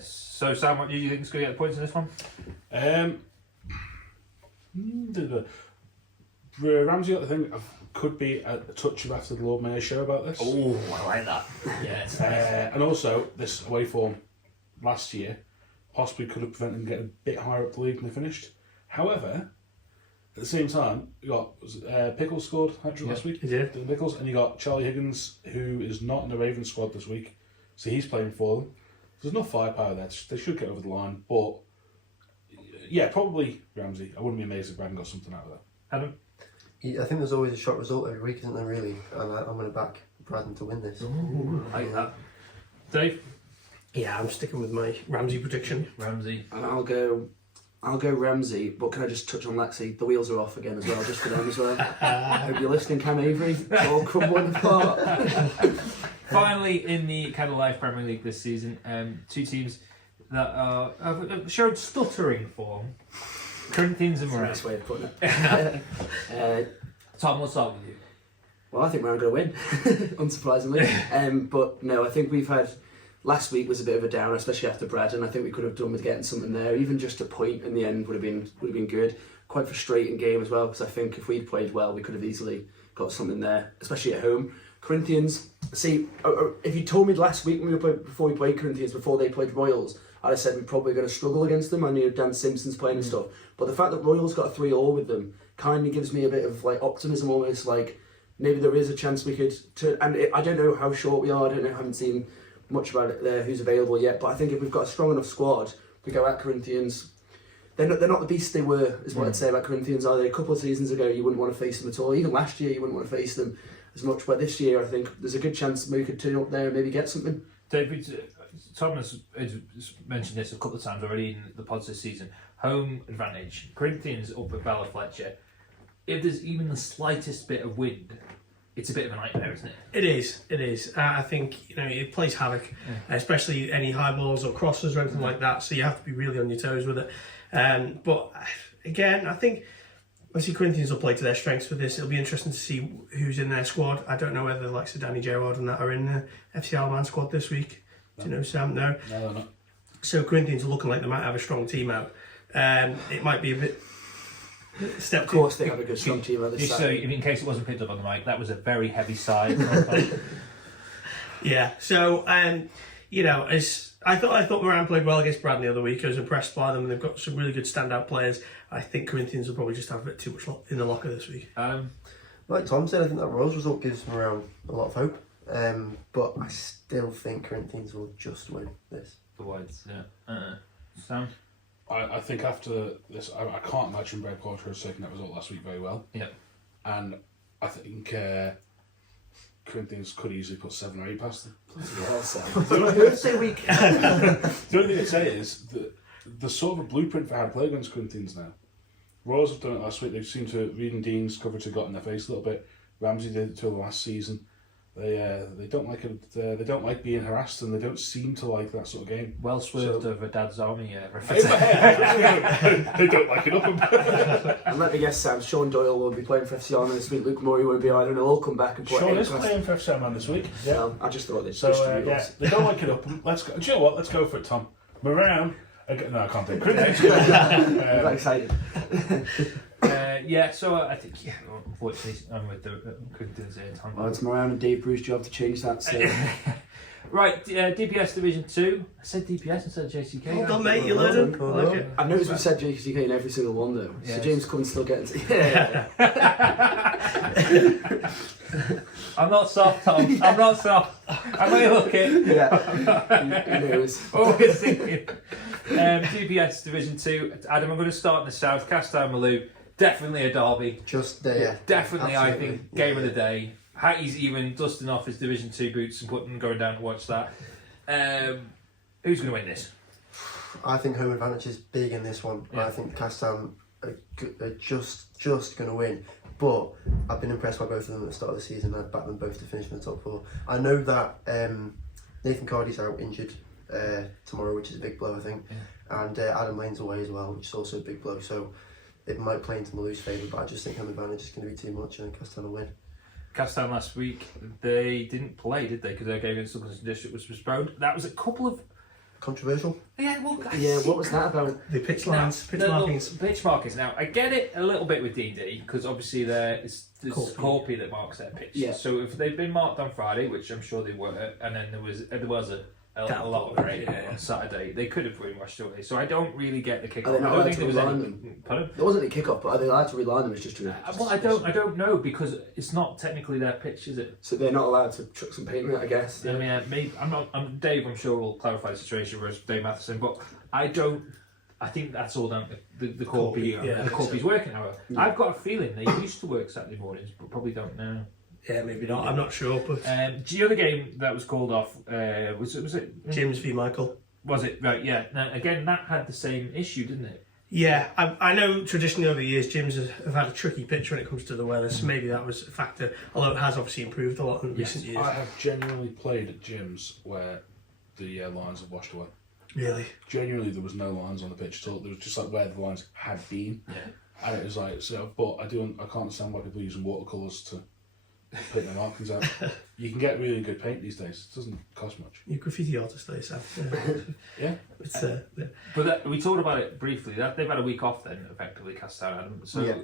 So Sam, what do you think is going to get the points in this one? Ramsey, I think, could be a touch of after the Lord Mayor show about this. Oh, I like that. Yeah, and also, this away form last year possibly could have prevented them getting a bit higher up the league than they finished. However, at the same time, you got Pickles scored hat-trick last week. He did. Pickles, and you got Charlie Higgins, who is not in the Ravens squad this week, so he's playing for them. There's enough firepower there. They should get over the line, but yeah, probably Ramsey. I wouldn't be amazed if Braddon got something out of that. Adam? I think there's always a short result every week, isn't there, really? And I'm going to back Braddon to win this. Ooh, I like that. Dave? Yeah, I'm sticking with my Ramsey prediction. Ramsey. And I'll go Ramsey, but can I just touch on Laxey? The wheels are off again as well, just for them as well. I hope you're listening, Cam Avery. It's all crumbling apart. Finally, in the Kind of Life Premier League this season, 2 teams that have showed stuttering form. Corinthians and Morton. That's the nice way of putting it. Tom, we'll start with you. Well, I think we're going to win, unsurprisingly. But no, I think we've had... Last week was a bit of a downer, especially after Braddon. I think we could have done with getting something there. Even just a point in the end would have been good. Quite frustrating game as well, because I think if we'd played well, we could have easily got something there, especially at home. Corinthians, see, if you told me last week before we played Corinthians, before they played Royals, I'd have said we're probably going to struggle against them. I knew Dan Simpson's playing and stuff. But the fact that Royals got a 3-3 with them kind of gives me a bit of optimism, almost like maybe there is a chance we could turn. And I don't know how short we are. I haven't seen much about it there, who's available yet. But I think if we've got a strong enough squad, we go at Corinthians. They're not the beast they were, is what I'd say about Corinthians, are they? A couple of seasons ago, you wouldn't want to face them at all. Even last year, you wouldn't want to face them as much. But this year, I think there's a good chance we could turn up there and maybe get something. David, Thomas has mentioned this a couple of times already in the pods this season. Home advantage. Corinthians up at Bella Fletcher. If there's even the slightest bit of wind, it's a bit of a nightmare, isn't it? It is. I think it plays havoc, especially any high balls or crosses or anything like that. So you have to be really on your toes with it. But again, I think obviously Corinthians will play to their strengths with this. It'll be interesting to see who's in their squad. I don't know whether the likes of Danny Gerrard and that are in the FCL man squad this week. No. Do you know, Sam? No, they're not. So Corinthians are looking like they might have a strong team out. It might be a bit. Step Of course, they have a good strong team at this Just so, side. in case it wasn't picked up on the mic, that was a very heavy sigh. Yeah. So, you know, I thought Moran played well against Brad the other week. I was impressed by them. They've got some really good standout players. I think Corinthians will probably just have a bit too much in the locker this week. Like Tom said, I think that Royals result gives Moran a lot of hope. But I still think Corinthians will just win this. The Whites, yeah. Sam? I think after this, I can't imagine Brad Porter has taken that result last week very well. Yeah. And I think Corinthians could easily put 7 or 8 past them. Thursday week. The only thing I'd say is that there's sort of a blueprint for how to play against Corinthians now. Royals have done it last week. They seem to, Reed and Dean's coverage had got in their face a little bit. Ramsey did it till the last season. They don't like it. They don't like being harassed, and they don't seem to like that sort of game. Well swerved So- over Dad's Army They don't like it up. And let me guess, Sam, Sean Doyle will be playing for FC Army this week. Luke Murray won't be either, and they'll come back and put Sean it is playing for FC Man this week. Yeah. I just thought they'd So distribute yeah, us. they don't like it up. Let's go. Do you know what? Let's go for it, Tom. Moran. No, I can't do it. I'm very excited. Yeah, so I think, unfortunately, I'm with the Corinthians here. Tom. Well, it's Moran and Dave Bruce job to change that. So. Right, DPS Division 2. I said DPS instead of JCK. Well done, mate. You learning? I like it. I've noticed we've said JCK in every single one though. Yes. So James Cummins still getting to... I'm not soft, Tom. I'm not soft. I'm only looking. Yeah. Who knows? Always thinking. DPS Division 2. Adam, I'm going to start in the south. Castown Malou. Definitely a derby. Just there. Definitely, I Absolutely. think, game of the day. Hattie's even dusting off his Division 2 boots and going down to watch that. Who's going to win this? I think home advantage is big in this one. Yeah. I think Castown are just going to win. But I've been impressed by both of them at the start of the season. I'd back them both to finish in the top 4. I know that Nathan Cardy's out injured tomorrow, which is a big blow, I think. Yeah. And Adam Lane's away as well, which is also a big blow. So it might play into Malou's favour, but I just think home advantage is going to be too much and Castown will win. Castown last week, they didn't play, did they? Because their game against Sutherland District was postponed. That was a couple of... Controversial? Yeah, well, Yeah, what was that about? The pitch lines, pitch markings. Pitch markings. Now, I get it a little bit with D&D, because obviously it's Curphey. that marks their pitch. Yeah. So if they'd been marked on Friday, which I'm sure they were, and then there was a lot of rain on Saturday, they could have really washed away. So I don't really get the kick-off. Are they not I don't allowed think to there was reline any... them? Pardon? There wasn't a kick-off, but are they allowed to reline them? It's just a... Well, I don't know, because it's not technically their pitch, is it? So they're not allowed to chuck some paint in it, I guess. I mean, maybe Dave. I'm sure will clarify the situation with Dave Matheson, but I think that's all down to the Curphey. The Curphey's working hour. Yeah. I've got a feeling they used to work Saturday mornings, but probably don't now. Yeah, maybe not. I'm not sure, but The other game that was called off was it James v Michael. Was it right? Yeah. Now again, that had the same issue, didn't it? Yeah, I know traditionally over the years Gyms have had a tricky pitch when it comes to the weather, so maybe that was a factor, although it has obviously improved a lot in recent years. I have genuinely played at gyms where the lines have washed away. Really? Genuinely, there was no lines on the pitch at all. There was just like where the lines had been. Yeah. And it was like, so, but I can't understand why people are using watercolours to paint their markings out. You can get really good paint these days. It doesn't cost much. You're a graffiti artist, though, Sam. Yeah. It's, But we talked about it briefly. They've had a week off then, effectively, Castown Adam. So Yeah.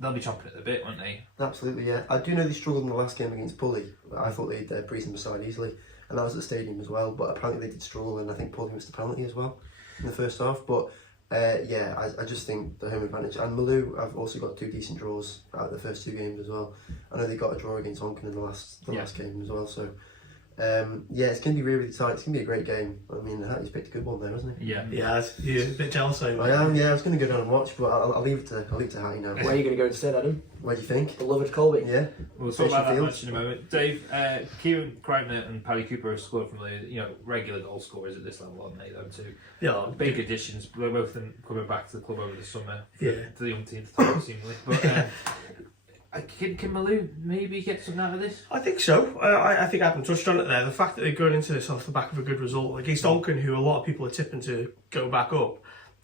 they'll be chomping at the bit, won't they? Absolutely, yeah. I do know they struggled in the last game against Pulley. I thought they'd breeze them aside easily, and that was at the stadium as well. But apparently they did struggle, and I think Pulley missed a penalty as well in the first half. But I just think the home advantage. And Malou have also got 2 decent draws out of the first 2 games as well. I know they got a draw against Onken in the last game as well. So it's going to be really, really tight. It's going to be a great game. I mean, Hattie's picked a good one there, hasn't he? Yeah. yeah, you're a bit jealous, are you? I am. Yeah, I was going to go down and watch, but I'll leave it to Hattie now. Where are you going to go instead, Adam? Where do you think? Beloved Colby. Yeah. We'll talk about that Field. much in a moment. Dave, Kieran Kreitner and Paddy Cooper have scored from the regular goal scorers at this level, aren't they? Them two Yeah, big additions. Both of them coming back to the club over the summer. Yeah. To the umpteenth time, seemingly. But can Malou maybe get something out of this? I think so. I think Adam touched on it there. The fact that they're going into this off the back of a good result against Onken, who a lot of people are tipping to go back up,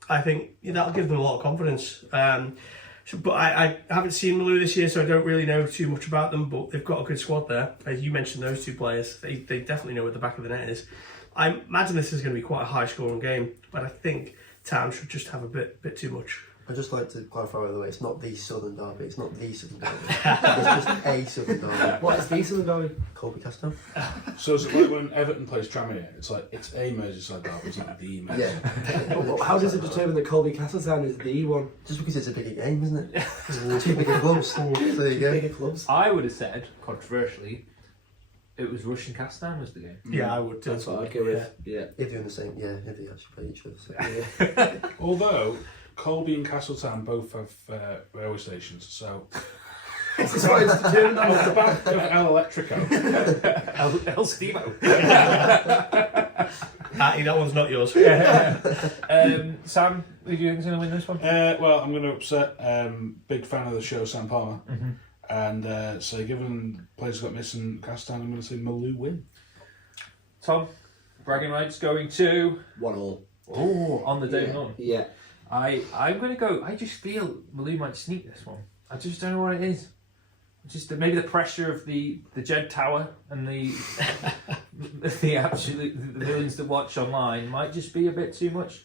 I think that'll give them a lot of confidence. But I haven't seen Malou this year, so I don't really know too much about them, but they've got a good squad there. As you mentioned, those 2 players, they definitely know where the back of the net is. I imagine this is going to be quite a high-scoring game, but I think Tam should just have a bit too much. I'd just like to clarify, by the way, it's not the Southern Derby. It's not the Southern Derby. It's just a Southern Derby. What is the Southern Derby? Colby Castell. So is it like when Everton plays Tranmere? It's like, it's a Merseyside derby, it's not the Merseyside. Yeah. How does it determine that Colby Castletown is the one? Just because it's a bigger game, isn't it? Two bigger clubs. So there you go. Bigger clubs. I would have said, controversially, it was Rush and Castan was the game. Yeah, I would. That's what I'd go with. Yeah. If they're in the same, if they actually play each other. So. Although, Colby and Castletown both have railway stations, so... This is what it's determined on. Off the back of El Electrico. El Stimo. That one's not yours. Sam, who do you think is going to win this one? Well, I'm going to upset big fan of the show, Sam Palmer. Mm-hmm. And so given players got missing Castan, I'm going to say Malou win. Tom, bragging rights going to... 1-1. Oh, on the day of none. Yeah. I'm going to go... I just feel Malou might sneak this one. I just don't know what it is. Just maybe the pressure of the Jed Tower and the millions that watch online might just be a bit too much.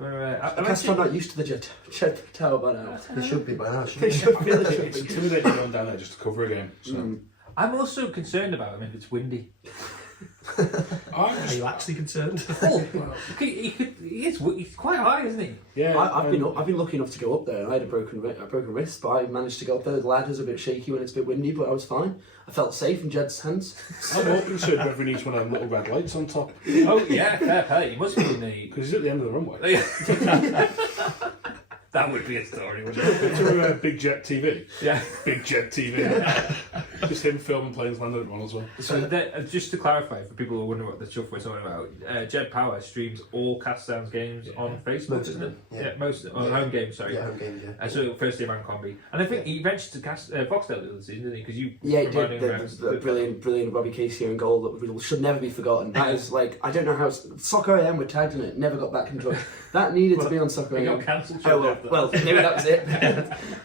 I'm not used to the Jed Tower by now. They should be by now, They shouldn't should really It's intimidating going down there just to cover a game. So. I'm also concerned about him if it's windy. Are you actually concerned? He's quite high, isn't he? Yeah, I've been lucky enough to go up there, and I had a broken wrist, but I managed to go up there. The ladder's a bit shaky when it's a bit windy, but I was fine. I felt safe in Jed's hands. I'm hoping so whether he needs one of them little red lights on top. Oh yeah, fair play. He must be in the... Because he's at the end of the runway. That would be a story, wouldn't it? Picture Big Jet TV. Yeah. Big Jet TV. Just him filming planes landing at one as well. So just to clarify for people who wonder what the stuff we're talking about, Jed Power streams all Castan's games on Facebook, Most of isn't them, it? yeah. Most home games. Sorry. Yeah, home games, yeah. So first team and combi, and I think he ventured to Foxdale the other season, didn't he? Because you Yeah, he reminded did. me around The brilliant Robbie Casey in goal that should never be forgotten. That is like, I don't know how Soccer AM were tagged in it, never got back in touch. That needed to be on Soccer He AM. got cancelled. Well, maybe that was it.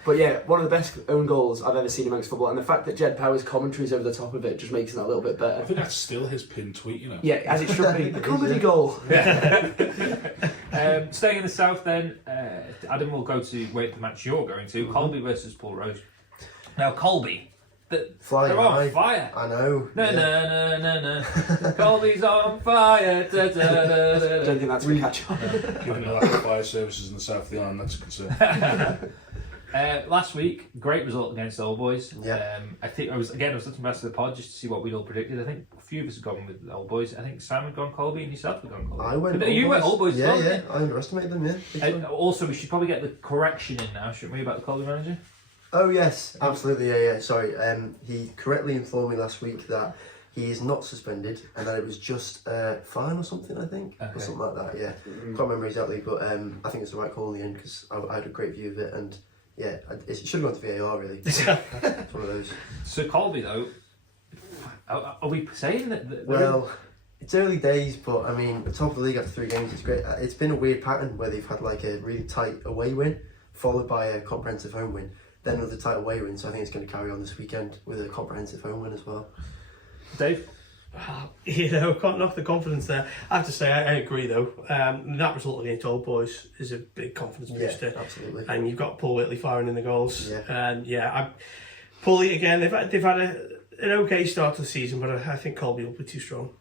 But yeah, one of the best own goals I've ever seen amongst football, and the fact that Jed Power's commentary is over the top of it just makes it a little bit I better. think that's still his pinned tweet, you know. Yeah, as it should be. A comedy goal. Staying in the south, then Adam will go to the match you're going to, Colby versus Paul Rose. Now Colby, Flying they're on high. fire. I know. No, yeah. no. Colby's on fire. Da, da, da, da, da. Don't think that's going to catch on. Given the lack of fire services in the south of the island, that's a concern. Last week, great result against Old Boys. Yeah. I think I was looking back to the pod just to see what we'd all predicted. I think a few of us had gone with Old Boys. I think Sam had gone Colby and yourself had gone Colby. I went. But you went Old Boys. Yeah, as well, yeah. I underestimated them. Yeah. Big time. Also, we should probably get the correction in now, shouldn't we, about the Colby manager? Oh yes, absolutely. Yeah. Sorry. He correctly informed me last week that he is not suspended and that it was just fine or something. I think or something like that. Yeah. Can't remember exactly, but I think it's the right call in the end because I had a great view of it and. Yeah, it should have gone to VAR really. It's one of those. So Colby though, are we saying that? Well, it's early days, but I mean, the top of the league after 3 games, it's great. It's been a weird pattern where they've had like a really tight away win, followed by a comprehensive home win, then another tight away win. So I think it's going to carry on this weekend with a comprehensive home win as well. Dave? Can't knock the confidence there. I have to say, I agree though. That result against Old Boys is a big confidence booster. Yeah, absolutely. And you've got Paul Whitley firing in the goals. Yeah. And Paulie again. They've had an okay start to the season, but I think Colby will be too strong.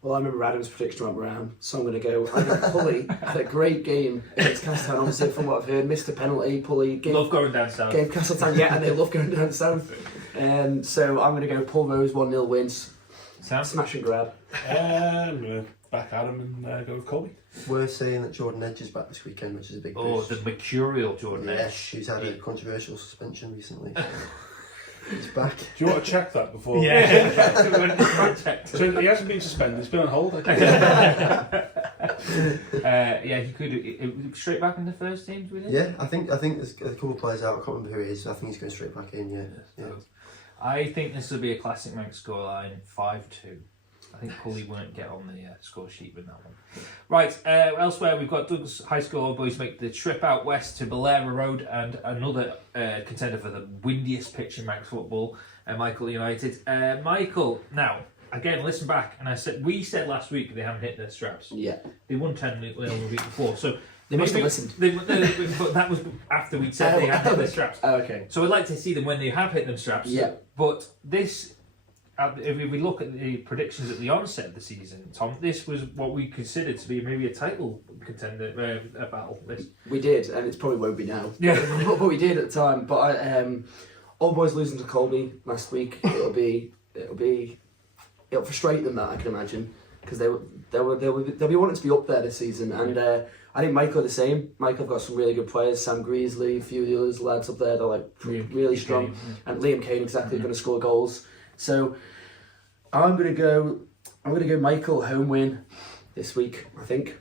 Well, I remember Adam's prediction went round, so I'm going to go. I think Pulley had a great game against Castletown. Obviously, from what I've heard, missed a penalty. Pulley Love going down south. gave Castletown, and they love going down south. So I'm going to go Paul Rose 1-0 wins. Sam? Smash and grab. I'm going to back Adam and go with Colby. We're saying that Jordan Edge is back this weekend, which is a big boost. The mercurial Jordan Yeah, Edge. who's had a controversial suspension recently. He's back. Do you want to check that before? Yeah. So he hasn't been suspended, he's been on hold. He could straight back in the first team. Yeah, I think there's a couple of players out. I can't remember who it is. I think he's going straight back in. Yeah. I think this will be a classic Manx scoreline 5-2. I think Pulley won't get on the score sheet with that one. Right, elsewhere we've got Douglas High School Old Boys make the trip out west to Bolera Road and another contender for the windiest pitch in Manx football, Michael United. Michael, now, again, listen back, and we said last week they haven't hit their straps. Yeah. They won 10-0 the week before, so They must have Maybe- listened. but that was after we'd said they had hit their straps. Oh, okay. So I'd like to see them when they have hit them straps. Yeah. But this, if we look at the predictions at the onset of the season, Tom, this was what we considered to be maybe a title contender, a battle. This. We did, and it probably won't be now. Yeah. but we did at the time. But Old Boys losing to Colby last week, it'll frustrate them, that I can imagine, because they'll be wanting to be up there this season, and I think Michael are the same. Michael have got some really good players, Sam Greasley, a few of the others lads up there. They're like really strong, and Liam Kane exactly going to score goals. So I'm gonna go Michael home win this week, I think.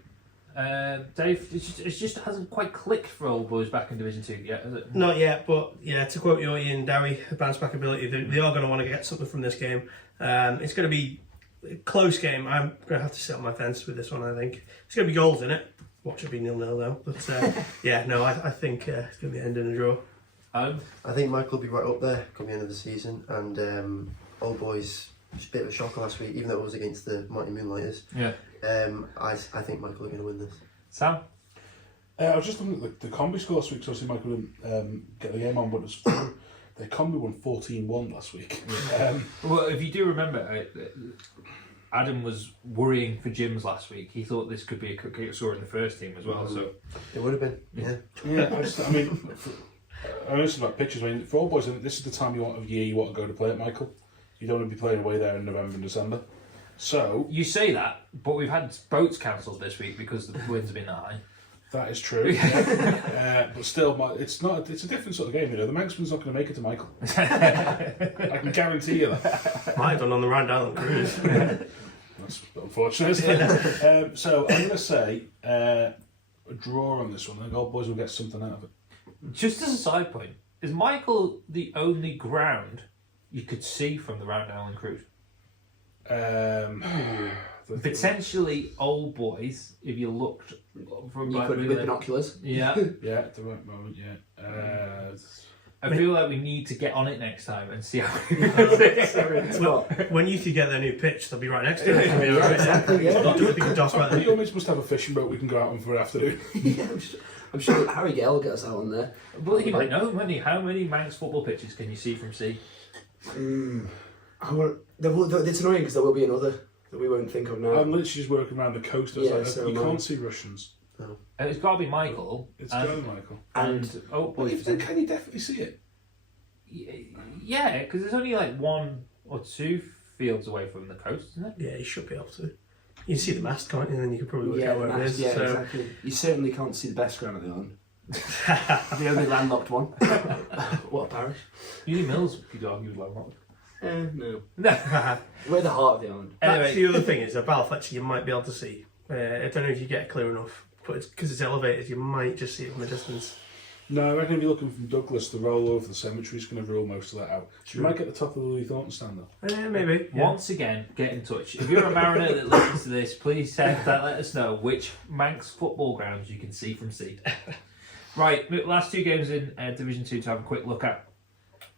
Dave, it just hasn't quite clicked for Old Boys back in Division 2 yet, has it? Not yet, but yeah, to quote your Ian Dowie, bounce back ability, they are going to want to get something from this game. It's going to be a close game. I'm going to have to sit on my fence with this one, I think. It's going to be goals in it. Watch it be 0-0 though. But I think it's going to be end in a draw. I think Michael will be right up there come the end of the season, and Old Boys, just a bit of a shocker last week, even though it was against the Mighty Moonlighters. Yeah. I think Michael are going to win this. Sam? I was just looking at the combi score last week, so obviously Michael didn't get the game on, but it was their combi won 14-1 last week. Well, if you do remember, Adam was worrying for Jim's last week. He thought this could be a cricket score in the first team as well. So It would have been, yeah. I understand about pitches. I mean, for Old Boys, this is the time of year you want to go to play at Michael. You don't want to be playing away there in November and December. So you say that, but we've had boats cancelled this week because the winds have been high. that is true. But still, it's not. It's a different sort of game. You know, the Manxman's not going to make it to Michael. I can guarantee you that. Might have done on the Rand Island cruise. That's unfortunate, isn't it? So I'm going to say a draw on this one. I think Old Boys will get something out of it. Just as a side point, is Michael the only ground you could see from the Round Island cruise? Potentially Old Boys, if you looked from You could with binoculars. Yeah. Yeah, at the right moment, yeah. I feel like we need to get on it next time and see how It's not. When you two get their new pitch, they'll be right next to it. It'll be Yeah, alright. exactly, yeah. Do a big toss right there. You almost must have a fishing boat we can go out on for an afternoon. Yeah, I'm sure Harry Gale will get us out on there. Well, you might know, wouldn't you? How many Manx football pitches can you see from sea? It's annoying because there will be another that we won't think of now. I'm literally just working around the coast. Yeah, Like, so you am I. can't see Russians. It's got to be Michael. It's going, Michael. And Old Well, Boys. can you definitely see it? Yeah, because there's only like 1 or 2 fields away from the coast, isn't it? Yeah, you should be able to. You can see the mast, can't you? And then you can probably work Yeah, out where it is. yeah, So. exactly. You certainly can't see the best ground of the island. The only landlocked one. What a parish. Uni Mills could argue with landlocked. No. No. We're the heart of the island. That's Anyway. the other thing is that Balfletcher you might be able to see. I don't know if you get clear enough, but because it's elevated, you might just see it from a distance. No, I reckon if you're looking from Douglas, the roll over the cemetery is going to rule most of that out. You might get the top of the Louis Thornton stand though. Maybe. Yeah. Once again, get in touch. If you're a Mariner that listens to this, please let us know which Manx football grounds you can see from sea. Right, last 2 games in Division 2 to have a quick look at.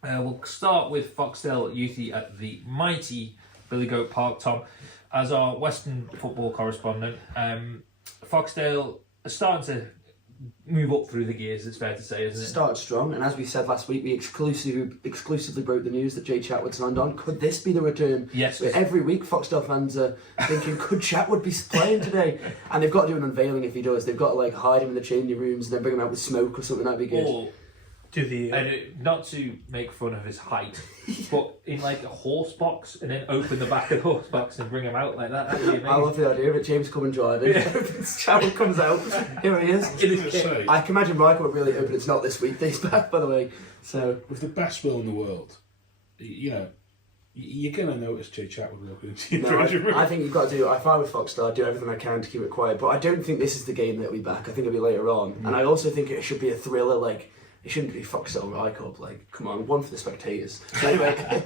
We'll start with Foxdale Youthy at the mighty Billy Goat Park. Tom, as our Western football correspondent, Foxdale are starting to move up through the gears, it's fair to say, isn't it? Started strong, and as we said last week, we exclusively broke the news that Jay Chatwood signed on. Could this be the return? Yes. Every week, Foxdale fans are thinking, could Chatwood be playing today? And they've got to do an unveiling if he does. They've got to like hide him in the changing rooms and then bring him out with smoke or something. That'd be good. Or, Do the and not to make fun of his height, but in like a horse box and then open the back of the horse box and bring him out like that. That'd be amazing. I love the idea of it. James coming driving. Chatwood comes out. Here he is. I was going to say, I can imagine Michael would really hope it's not this week. He's back, by the way. So with the best will in the world, you know, you're going to notice Jay Chatwood walking into your dressing room. I think you've got to do. If I was Foxstar, I'd do everything I can to keep it quiet. But I don't think this is the game that'll be back. I think it'll be later on. And I also think it should be a thriller. Like it shouldn't be Foxstar Rycob. Like come on, one for the spectators. So anyway,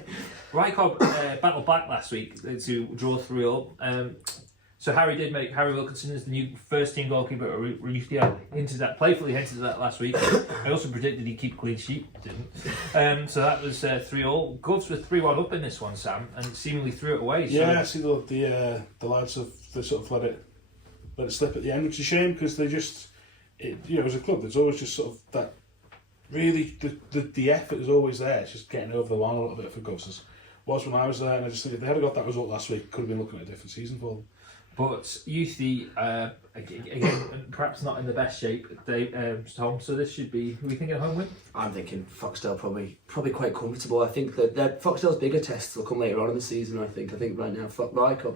Rycob battled back last week to draw 3-3. So Harry Wilkinson is the new first team goalkeeper. Playfully hinted at that last week. I also predicted he'd keep a clean sheet, didn't. So that was 3-3. Govs were 3-1 up in this one, Sam, and seemingly threw it away. So. Yeah, I see the lads have sort of let it slip at the end, which is a shame because they just as a club, there's always just sort of that. Really, the effort is always there. It's just getting over the line a little bit for Govs. Was when I was there, and I just think if they had got that result last week, could have been looking at a different season for them. But Youthy, again, perhaps not in the best shape, Tom, so this should be, are we thinking a home win? I'm thinking Foxdale probably quite comfortable. I think that Foxdale's bigger tests will come later on in the season, I think right now,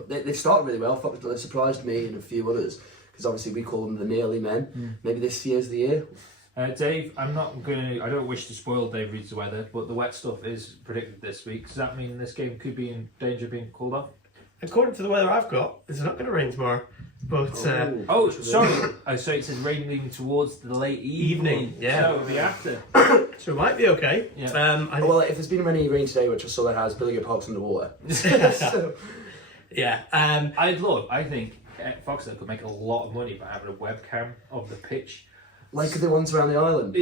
they started really well. Foxdale, they surprised me and a few others, because obviously we call them the nearly men. Maybe this year's the year. Dave, I don't wish to spoil Dave Reed's weather, but the wet stuff is predicted this week. Does that mean this game could be in danger of being called off? According to the weather I've got, it's not going to rain tomorrow. But sorry. So it says rain leading towards the late evening. Yeah. So it'll be after. So it might be okay. Yeah. Well, if there's been any rain today, which I saw there has, Billiger Park's underwater. So. Yeah. I think Foxdale could make a lot of money by having a webcam of the pitch. Like the ones around the island.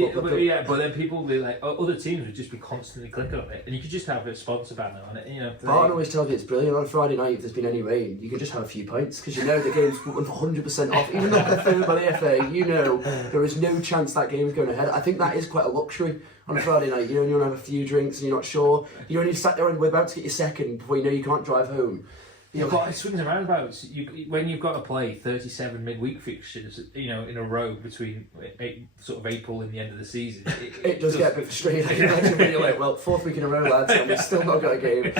But then people will be like, other teams would just be constantly clicking on it, and you could just have a sponsor banner on it. Barton always tells me it's brilliant on a Friday night if there's been any rain. You can just have a few pints because the game's 100% off. Even though they're third by the FA, there is no chance that game is going ahead. I think that is quite a luxury on a Friday night. You want to have a few drinks and you're not sure. You only sat there and we're about to get your second before you can't drive home. Yeah, but it swings and roundabouts. When you've got to play 37 midweek fixtures, in a row between April and the end of the season, it does get a bit frustrating. You're like, well, fourth week in a row, lads, and we've still not got a game.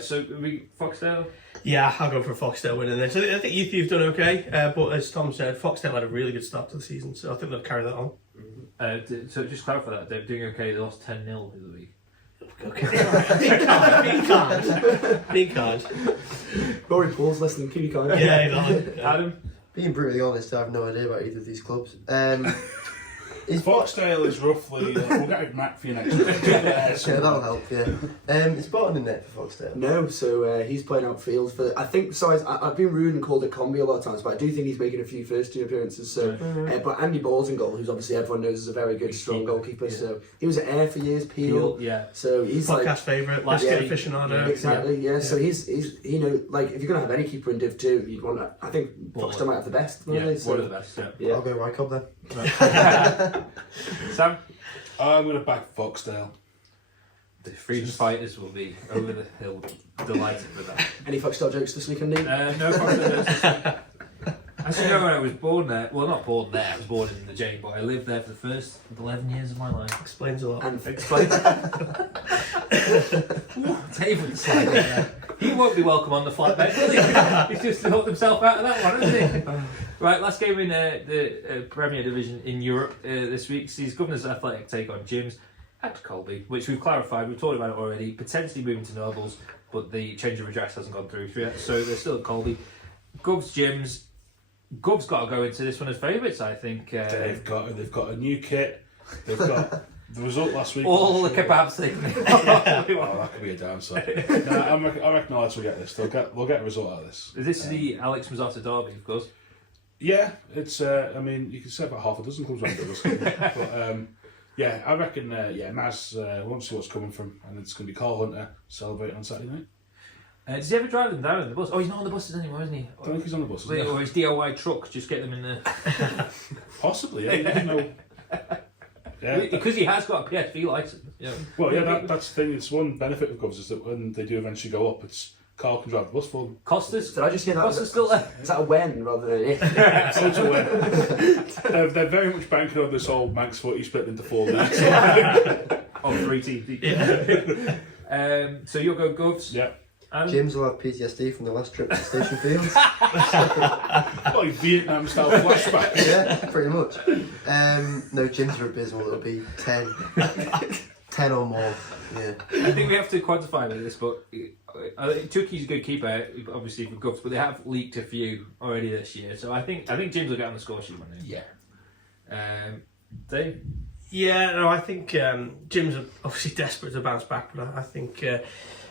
So we Foxdale. Yeah, I'll go for Foxdale winning this. I think you've done okay, but as Tom said, Foxdale had a really good start to the season, so I think they'll carry that on. So just clarify that they're doing okay. They lost 10-0 the week. Okay. Be kind. Rory Paul's listening, keep you kind. Yeah, exactly. Adam? Being brutally honest, I have no idea about either of these clubs. Foxdale is roughly. We'll get Matt for you next week. Yeah, that'll help. Yeah. Is Barton in net for Foxdale? No, so he's playing outfield for. I think. Sorry, I've been rude and called it Combi a lot of times, but I do think he's making a few first team appearances. So, but Andy Ball's in goal, who's obviously everyone knows is a very good, strong goalkeeper. Yeah. So he was at Ayr for years. Peel. Yeah. So he's podcast favourite. Last year aficionado. Exactly. Yeah. So he's if you're gonna have any keeper in Div 2, you'd want. I think Foxdale might have the best. One of the best. Yeah. I'll go Wycombe then. Sam? I'm going to back Foxdale. The freedom fighters will be over the hill, delighted with that. Any Foxdale jokes this weekend, Dean? No Foxdale jokes. As you know, when I was born there, well, not born there, I was born in the Jane, but I lived there for the first 11 years of my life. Explains a lot. And Explain. Dave with the slide there. He won't be welcome on the flatbed, will he? He's just helped himself out of that one, hasn't he? Right, last game in the Premier Division in Europe this week sees Governors Athletic take on Gyms at Colby, which we've clarified, we've talked about it already, potentially moving to Nobles, but the change of address hasn't gone through yet, so they're still at Colby. Gyms. Gov's got to go into this one as favourites, I think. They've got a new kit. They've got the result last week. All the kebabs they can. That could be a downside. I reckon lads will get this. They'll get a result out of this. Is this the Alex Mazzotta derby, of course? Yeah, it's. I mean, you can say about half a dozen clubs around this game, but yeah, I reckon. Maz won't see what's coming from, and it's going to be Carl Hunter celebrating on Saturday night. Does he ever drive them down in the bus? Oh, he's not on the buses anymore, isn't he? I don't think he's on the buses. Or his DIY truck, just get them in there. Possibly, yeah. You never know. Yeah, because he has got a PSV licence. Yeah. Well, yeah, that's the thing. It's one benefit of Govs is that when they do eventually go up, Carl can drive the bus for them. Costas? Did I just hear that? Costas still there? Is that a when rather than an if? Such a win. They're very much banking on this old Manx footy split into 4 leagues. On 3 TV. Yeah. So you'll go Govs? Yeah. James will have PTSD from the last trip to the station fields. Like Vietnam style flashback. Yeah, pretty much. No, Gyms are abysmal. It'll be 10 or more. Yeah. I think we have to quantify this, but Tukey's a good keeper, obviously for Govs, but they have leaked a few already this year. So I think Gyms will get on the score sheet one day. Yeah. Dave? Yeah, no, I think Gyms are obviously desperate to bounce back, but I think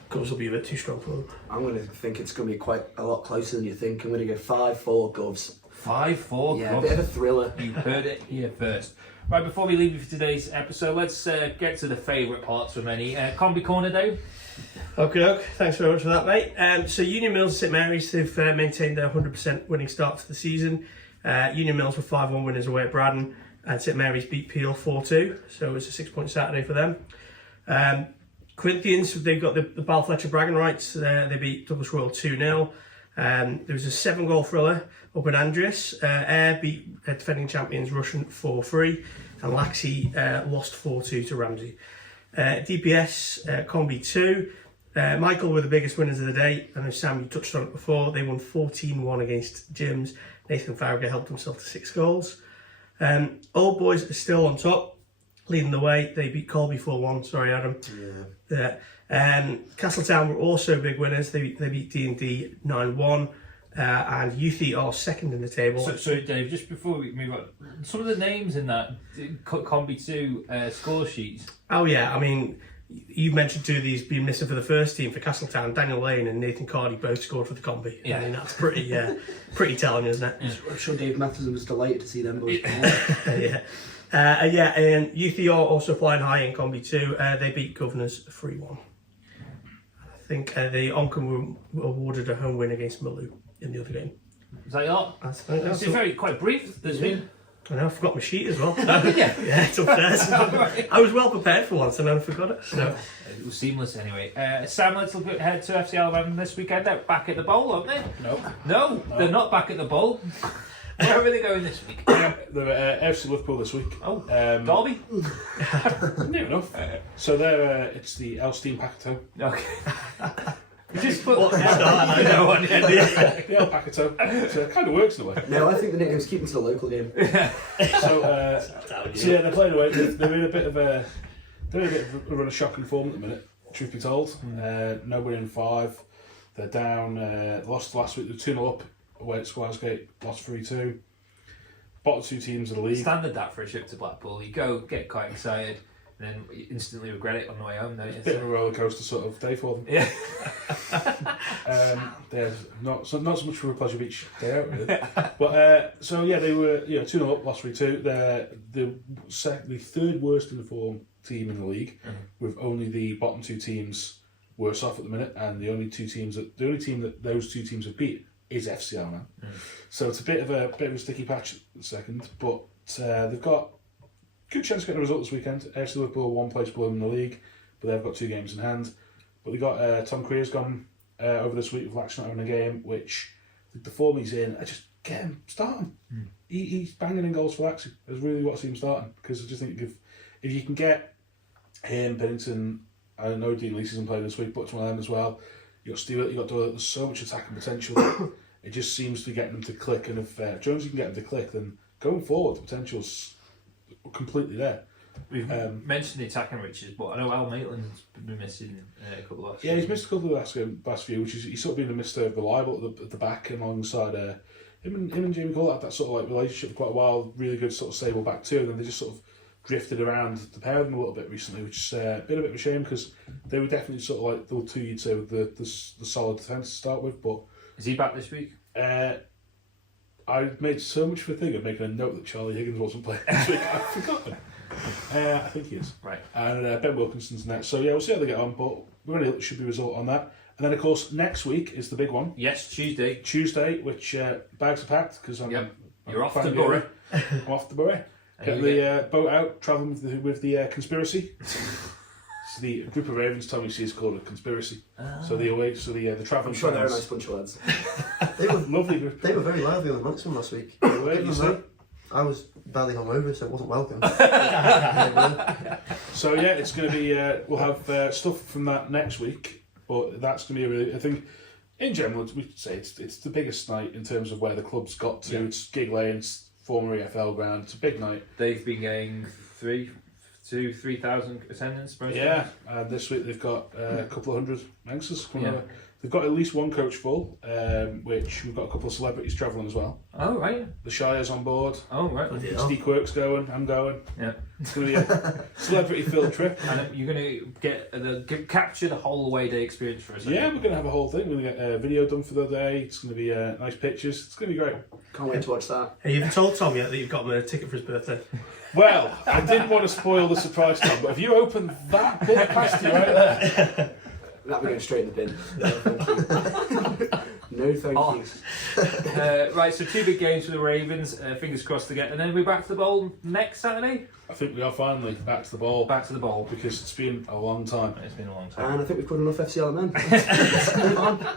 Govs will be a bit too strong for them. I'm going to think it's going to be quite a lot closer than you think. I'm going to go 5-4 Govs. 5-4 Yeah, Govs. a bit of a thriller. You heard it here first. Right, before we leave you for today's episode, let's get to the favourite parts for many. Combi Corner, Dave? Okay, thanks very much for that, mate. So Union Mills and St Mary's, they've maintained their 100% winning start to the season. Union Mills were 5-1 winners away at Braddon, and St Mary's beat Peel 4-2, so it was a 6-point Saturday for them. Corinthians, they've got the Bal Fletcher bragging rights. They beat Douglas Royal 2-0. There was a 7-goal thriller up in Andreas. Ayr beat defending champions Russian 4-3, and Laxey lost 4-2 to Ramsey. DPS, Combi 2. Michael were the biggest winners of the day. I know Sam, you touched on it before. They won 14-1 against Jims. Nathan Farragher helped himself to 6 goals. Old Boys are still on top, leading the way. They beat Colby 4-1. Sorry, Adam. Yeah. Castletown were also big winners. They beat D&D 9-1. And Youthy are second in the table. Sorry, Dave, just before we move on, some of the names in that Combi 2 score sheets. Oh, yeah. I mean, you mentioned 2 of these being missing for the first team for Castletown. Daniel Lane and Nathan Cardy both scored for the Combi. Yeah. I mean, that's pretty telling, isn't it? I'm sure Dave Matheson was delighted to see them boys. Yeah. And Youthy are also flying high in Combi 2. They beat Governors 3-1. I think the Oncom were awarded a home win against Maloo in the other game. Is that all? That's It's very quite brief. There's been. I know, I forgot my sheet as well. Yeah. Yeah, it's upstairs. I was well prepared for once and then I forgot it. So. It was seamless anyway. Sam, let's look ahead to FC Alabama this weekend. They're back at the bowl, aren't they? No, they're not back at the bowl. Where are they going this week? They're at FC Liverpool this week. Oh, Derby? Near enough. So they're it's the Elstein Packato. Okay. You just put What start, I know. The El Packato. So it kind of works in a way. No, I think the nickname's keeping to the local game. So yeah, they're playing away. They're in a bit of a run of shocking form at the minute. Truth be told, no winning 5. They're down. Lost last week. They're 2-0 up away at Squaresgate. Lost 3-2. Bottom 2 teams of the league. Standard that for a trip to Blackpool. You go, get quite excited, and then you instantly regret it on the way home. Don't you? Bit of a roller coaster sort of day for them. Yeah. There's not so much for a pleasure beach day out really. But so yeah, they were 2-0 up, lost 3-2. They're the 3rd worst in the form team in the league, with only the bottom 2 teams worse off at the minute, and the only team that those 2 teams have beat is FCL now. So it's a bit of a sticky patch at the second, but they've got good chance of getting a result this weekend. FC Liverpool are 1 place below them in the league, but they've got 2 games in hand. But they got Tom Creer's gone over this week with Lax not having a game, which the form he's in, I just get him starting. He's banging in goals for Lax. I really want to see him starting, because I just think if you can get him, Bennington, I don't know Dean Lees isn't playing this week, but it's one of them as well. You got Stewart, you got Doyle. There's so much attacking potential. It just seems to be getting them to click, and if Jonesy can get them to click, then going forward the potential's completely there. We've mentioned the attacking riches, but I know Al Maitland's been missing a couple of last Yeah, he's missed a couple of the last few, which is he's sort of been a Mr. Reliable at the back, alongside him and Jamie Cole had that sort of like relationship for quite a while, really good sort of stable back two, and then they just sort of drifted around the pair of them a little bit recently, which has been a bit of a shame, because they were definitely sort of like the 2 you'd say with the solid defence to start with. But is he back this week? I made so much of a thing of making a note that Charlie Higgins wasn't playing this week. I've forgotten. I think he is. Right. And Ben Wilkinson's next. So yeah, we'll see how they get on, but we're going to should be a result on that. And then of course next week is the big one. Yes, Tuesday. Which bags are packed because I'm. Yep. You're off to Bury. Bury. I'm off to Bury. Get the boat out, travelling with the conspiracy. So the group of Ravens told me she's called a conspiracy. So the travelling. I'm sure they're a fans- nice bunch of lads. They were Lovely group. they were very lively on the Monkston last week. You see? I was badly hungover, so it wasn't welcome. So yeah, it's going to be. We'll have stuff from that next week, but that's going to be a really. I think, in general, we'd say it's the biggest night in terms of where the club's got to. Yeah. It's Gig Lane, it's former EFL ground. It's a big night. They've been getting 3,000 attendance. Most Yeah, and this week they've got a couple of hundred youngsters coming Yeah. over. They've got at least one coach full, which we've got a couple of celebrities travelling as well. Oh right. The Shire's on board. Oh right. Bloody hell. Steve Quirk's going. I'm going. Yeah. It's going to be a celebrity-filled trip. And you're going to capture the whole away day experience for us. Yeah, we're going to have a whole thing. We're going to get a video done for the day. It's going to be nice pictures. It's going to be great. Can't wait to watch that. Have you told Tom yet that you've got him a ticket for his birthday? Well, I didn't want to spoil the surprise, Tom, but if you open that bit past you right there, That'll be going straight in the bin. No, thank you. Right, so 2 big games for the Ravens. Fingers crossed to get, and then we're back to the bowl next Saturday. I think we are finally back to the ball. Back to the bowl Because it's been a long time. It's been a long time. And I think we've covered enough FCL men. Let's move on.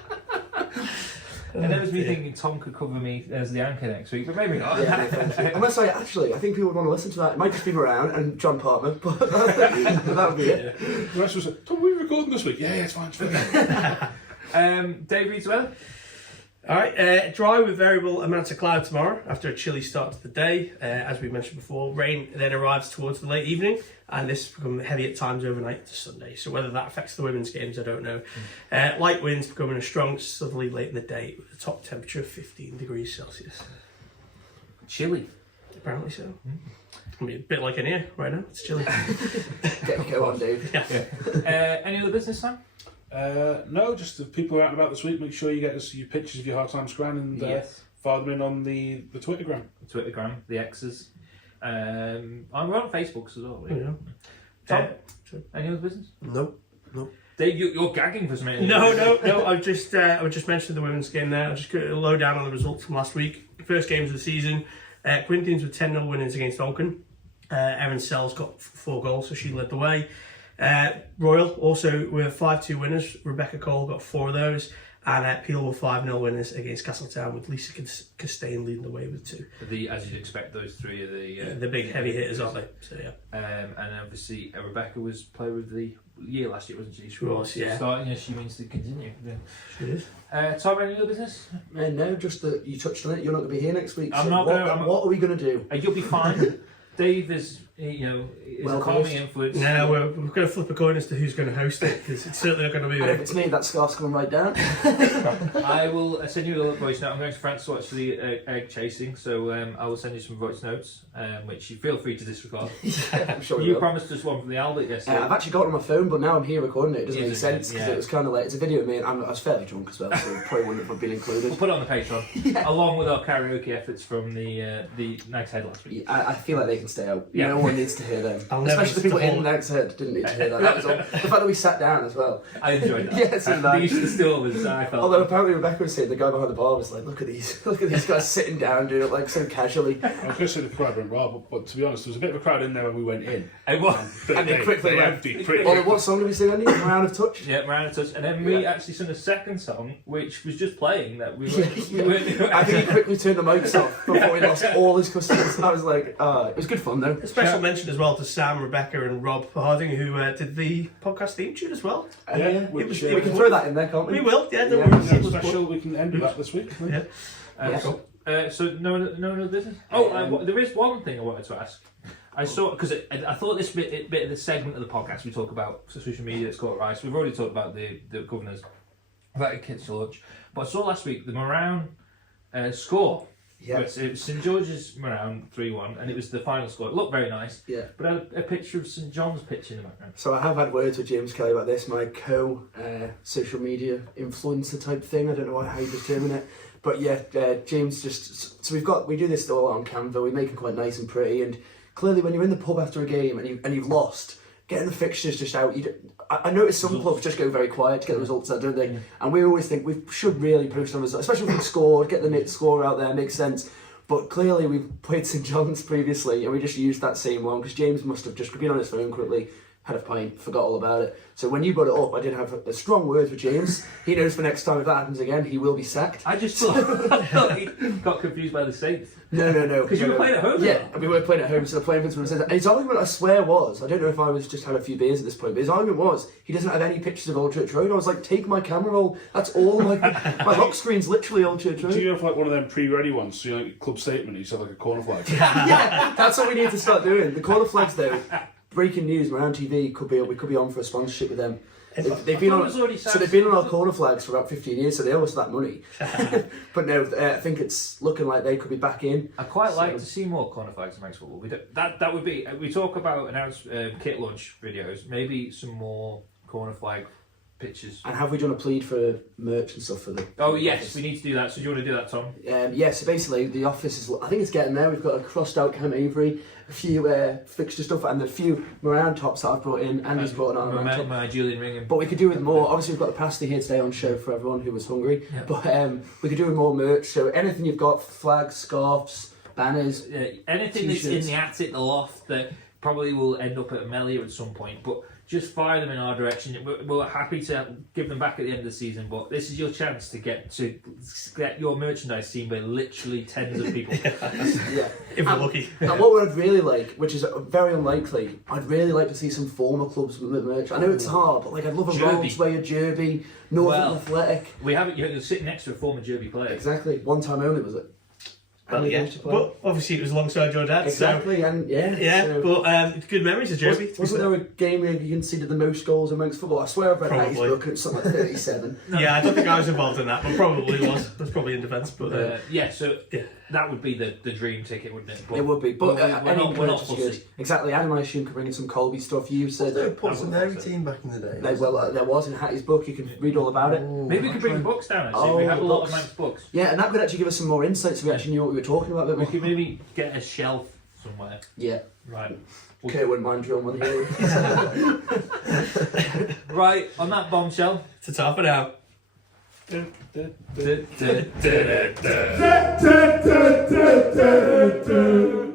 And that was me thinking Tom could cover me as the anchor next week, but maybe not. Yeah, no, thank you. Unless I think people would want to listen to that. It might just be around and John Palmer, but that would be it. The rest was like, Tom, are we recording this week? Yeah, it's fine. It's fine. Dave reads well. Alright, dry with variable amounts of cloud tomorrow after a chilly start to the day. As we mentioned before, rain then arrives towards the late evening, and this becomes heavy at times overnight to Sunday. So whether that affects the women's games, I don't know. Light winds becoming a strong southerly late in the day with a top temperature of 15 degrees Celsius. Chilly. Apparently so. I mean, a bit like in here right now. It's chilly. Go on, Dave. Yeah. Any other business, Sam? No, just the people who are out and about this week, make sure you get us your pictures of your hard time scran and fire them in on the Twittergram. Twittergram, the X's. We're on Facebook as well. Yeah. Tom, any other business? No. Dave, you're gagging for something. No. I was just mentioning the women's game there. I'll just go low down on the results from last week. First games of the season. Quintians with 10-0 winners against Donkin. Erin Sells got 4 goals, so she led the way. Royal also were 5-2 winners. Rebecca Cole got 4 of those. And Peel were 5-0 winners against Castletown, with Lisa Castaigne leading the way with 2. As you'd expect, those 3 are the big heavy hitters, aren't they? So yeah. And obviously Rebecca was player of the year last year, wasn't she? She was, yeah. Starting as she means to continue. Yeah. She is. Tom, any other business? No, just that you touched on it. You're not going to be here next week. I'm so not what are we going to do? You'll be fine. Dave is, is Well a calming host. influence. No, we're going to flip a coin as to who's going to host it, because it's certainly not going to be And if me. it's me, that scarf's coming right down. I will send you a little voice note. I'm going to France to watch the egg chasing, so I will send you some voice notes, which you feel free to disregard. Yeah, I'm sure You will. promised us one from the Albert yesterday. I've actually got it on my phone, but now I'm here recording it. It doesn't make Isn't it? sense because Yeah. it was kind of like it's a video of me, and I was fairly drunk as well, so probably wouldn't have been We'll included. put it on the Patreon, along with our karaoke efforts from the Night Head last week. I feel like they can stay out. Yeah. No one needs to hear them. I'll never Especially the people hold- in Next Head didn't need to hear that. That was all. The fact that we sat down as well. I enjoyed that. Yes, and They used to steal this. I felt. Although apparently Rebecca was saying the guy behind the bar was like, look at these guys sitting down doing it like so casually. I was going to say the crowd went well, but to be honest, there was a bit of a crowd in there when we went in. It was. But And they quickly went. emptied pretty Well, quick. what song did we sing, Andy? Round of Touch? Yeah, Miranda Touch, and then we Yeah. actually sung a second song, which was just playing that we Yeah, weren't. I think he quickly turned the mics off before he lost all his customers. I was like, it was good fun though. A special mention as well to Sam, Rebecca, and Rob Harding, who did the podcast theme tune as well. Yeah, we which, can throw that in there, can't we? We will, yeah. Yeah. Don't Something worry. special, we can end with that this week. Yeah. So no other business. There is one thing I wanted to ask. I saw because I thought this bit of the segment of the podcast we talk about social media. It's called right. So we've already talked about the governors inviting kids to lunch, but I saw last week the Moran score. Yeah. It was St George's Moran 3-1, and it was the final score. It looked very nice. Yeah. But I had a picture of St John's pitch in the background. So I have had words with James Kelly about this, my social media influencer type thing. I don't know how you determine it. But yeah, James so we do this all on Canva, we make it quite nice and pretty, and clearly when you're in the pub after a game and you've lost, getting the fixtures just out, I notice some clubs just go very quiet to get the results out, don't they? Yeah. And we always think we should really post on results, especially if we've scored, get the score out there, makes sense. But clearly we've played St John's previously and we just used that same one because James must have just been on his phone quickly, had a pint, forgot all about it. So when you brought it up, I did have a strong word for James. He knows for next time if that happens again, he will be sacked. I just thought he got confused by the Saints. No. Because you were playing at home. Yeah, and we were playing at home, so the playing against and his argument, I swear, was, I don't know if I was just had a few beers at this point, but his argument was, he doesn't have any pictures of Old Church Road. I was like, take my camera roll, that's all, my lock screen's literally Old Church Road. Do you have like one of them pre-ready ones? So you like club statement, you have like a corner flag. Yeah, that's what we need to start doing. The corner flags though, breaking news, Moran TV we could be on for a sponsorship with them. They've been on, so they've been on our corner flags for about 15 years, so they owe us that money. But no, I think it's looking like they could be back in. I quite like to see more corner flags in Manx football. That would be. We talk about announced kit launch videos. Maybe some more corner flag pictures. And have we done a plead for merch and stuff for the? Oh yes, we need to do that. So do you want to do that, Tom? Yeah, so basically the office is, I think it's getting there. We've got a crossed out Cam Avery, a few fixture stuff, and a few Moran tops that I've brought in. Andy's brought an Moran top. My Julian Ringham. But we could do with more. Obviously, we've got the pasty here today on show for everyone who was hungry. Yeah. But we could do with more merch. So anything you've got, flags, scarves, banners, anything that's in t-shirts. the attic, the loft, that probably will end up at Melia at some point. But just fire them in our direction. We're happy to give them back at the end of the season, but this is your chance to get your merchandise seen by literally tens of people. Yeah. If we're lucky. And what I'd really like, which is very unlikely, I'd really like to see some former clubs with merch. I know it's hard, but like I'd love a Derby. Rolls-Way, a Derby, Norton Well, Athletic. We haven't. You're sitting next to a former Derby player. Exactly. One time only, was it? Well, yeah. But obviously it was alongside your dad. Exactly, So, and yeah. yeah, so- but good memories of Derby. Wasn't there a game where you conceded the most goals amongst football? I swear I've read Hattie Probably. book and it's something like 37. Yeah, I don't think I was involved in that, but probably was. That's probably in defence. But Yeah, so yeah. that would be the dream ticket, wouldn't it? But It would be, but we're any not merch is good. fussy. Exactly, Adam, I assume, could bring in some Colby stuff. You said there a that Puts and Mary team back in the day? there was in Hattie's book. You can read all about it. Maybe we could bring the books down. Actually, we have a lot of Manx books. Yeah, and that could actually give us some more insight so we actually knew what we were talking about a bit We more. could maybe get a shelf somewhere. Yeah, Right. Kurt wouldn't mind drilling one here. Right, on that bombshell. to top it out. Da, da, da, da, da.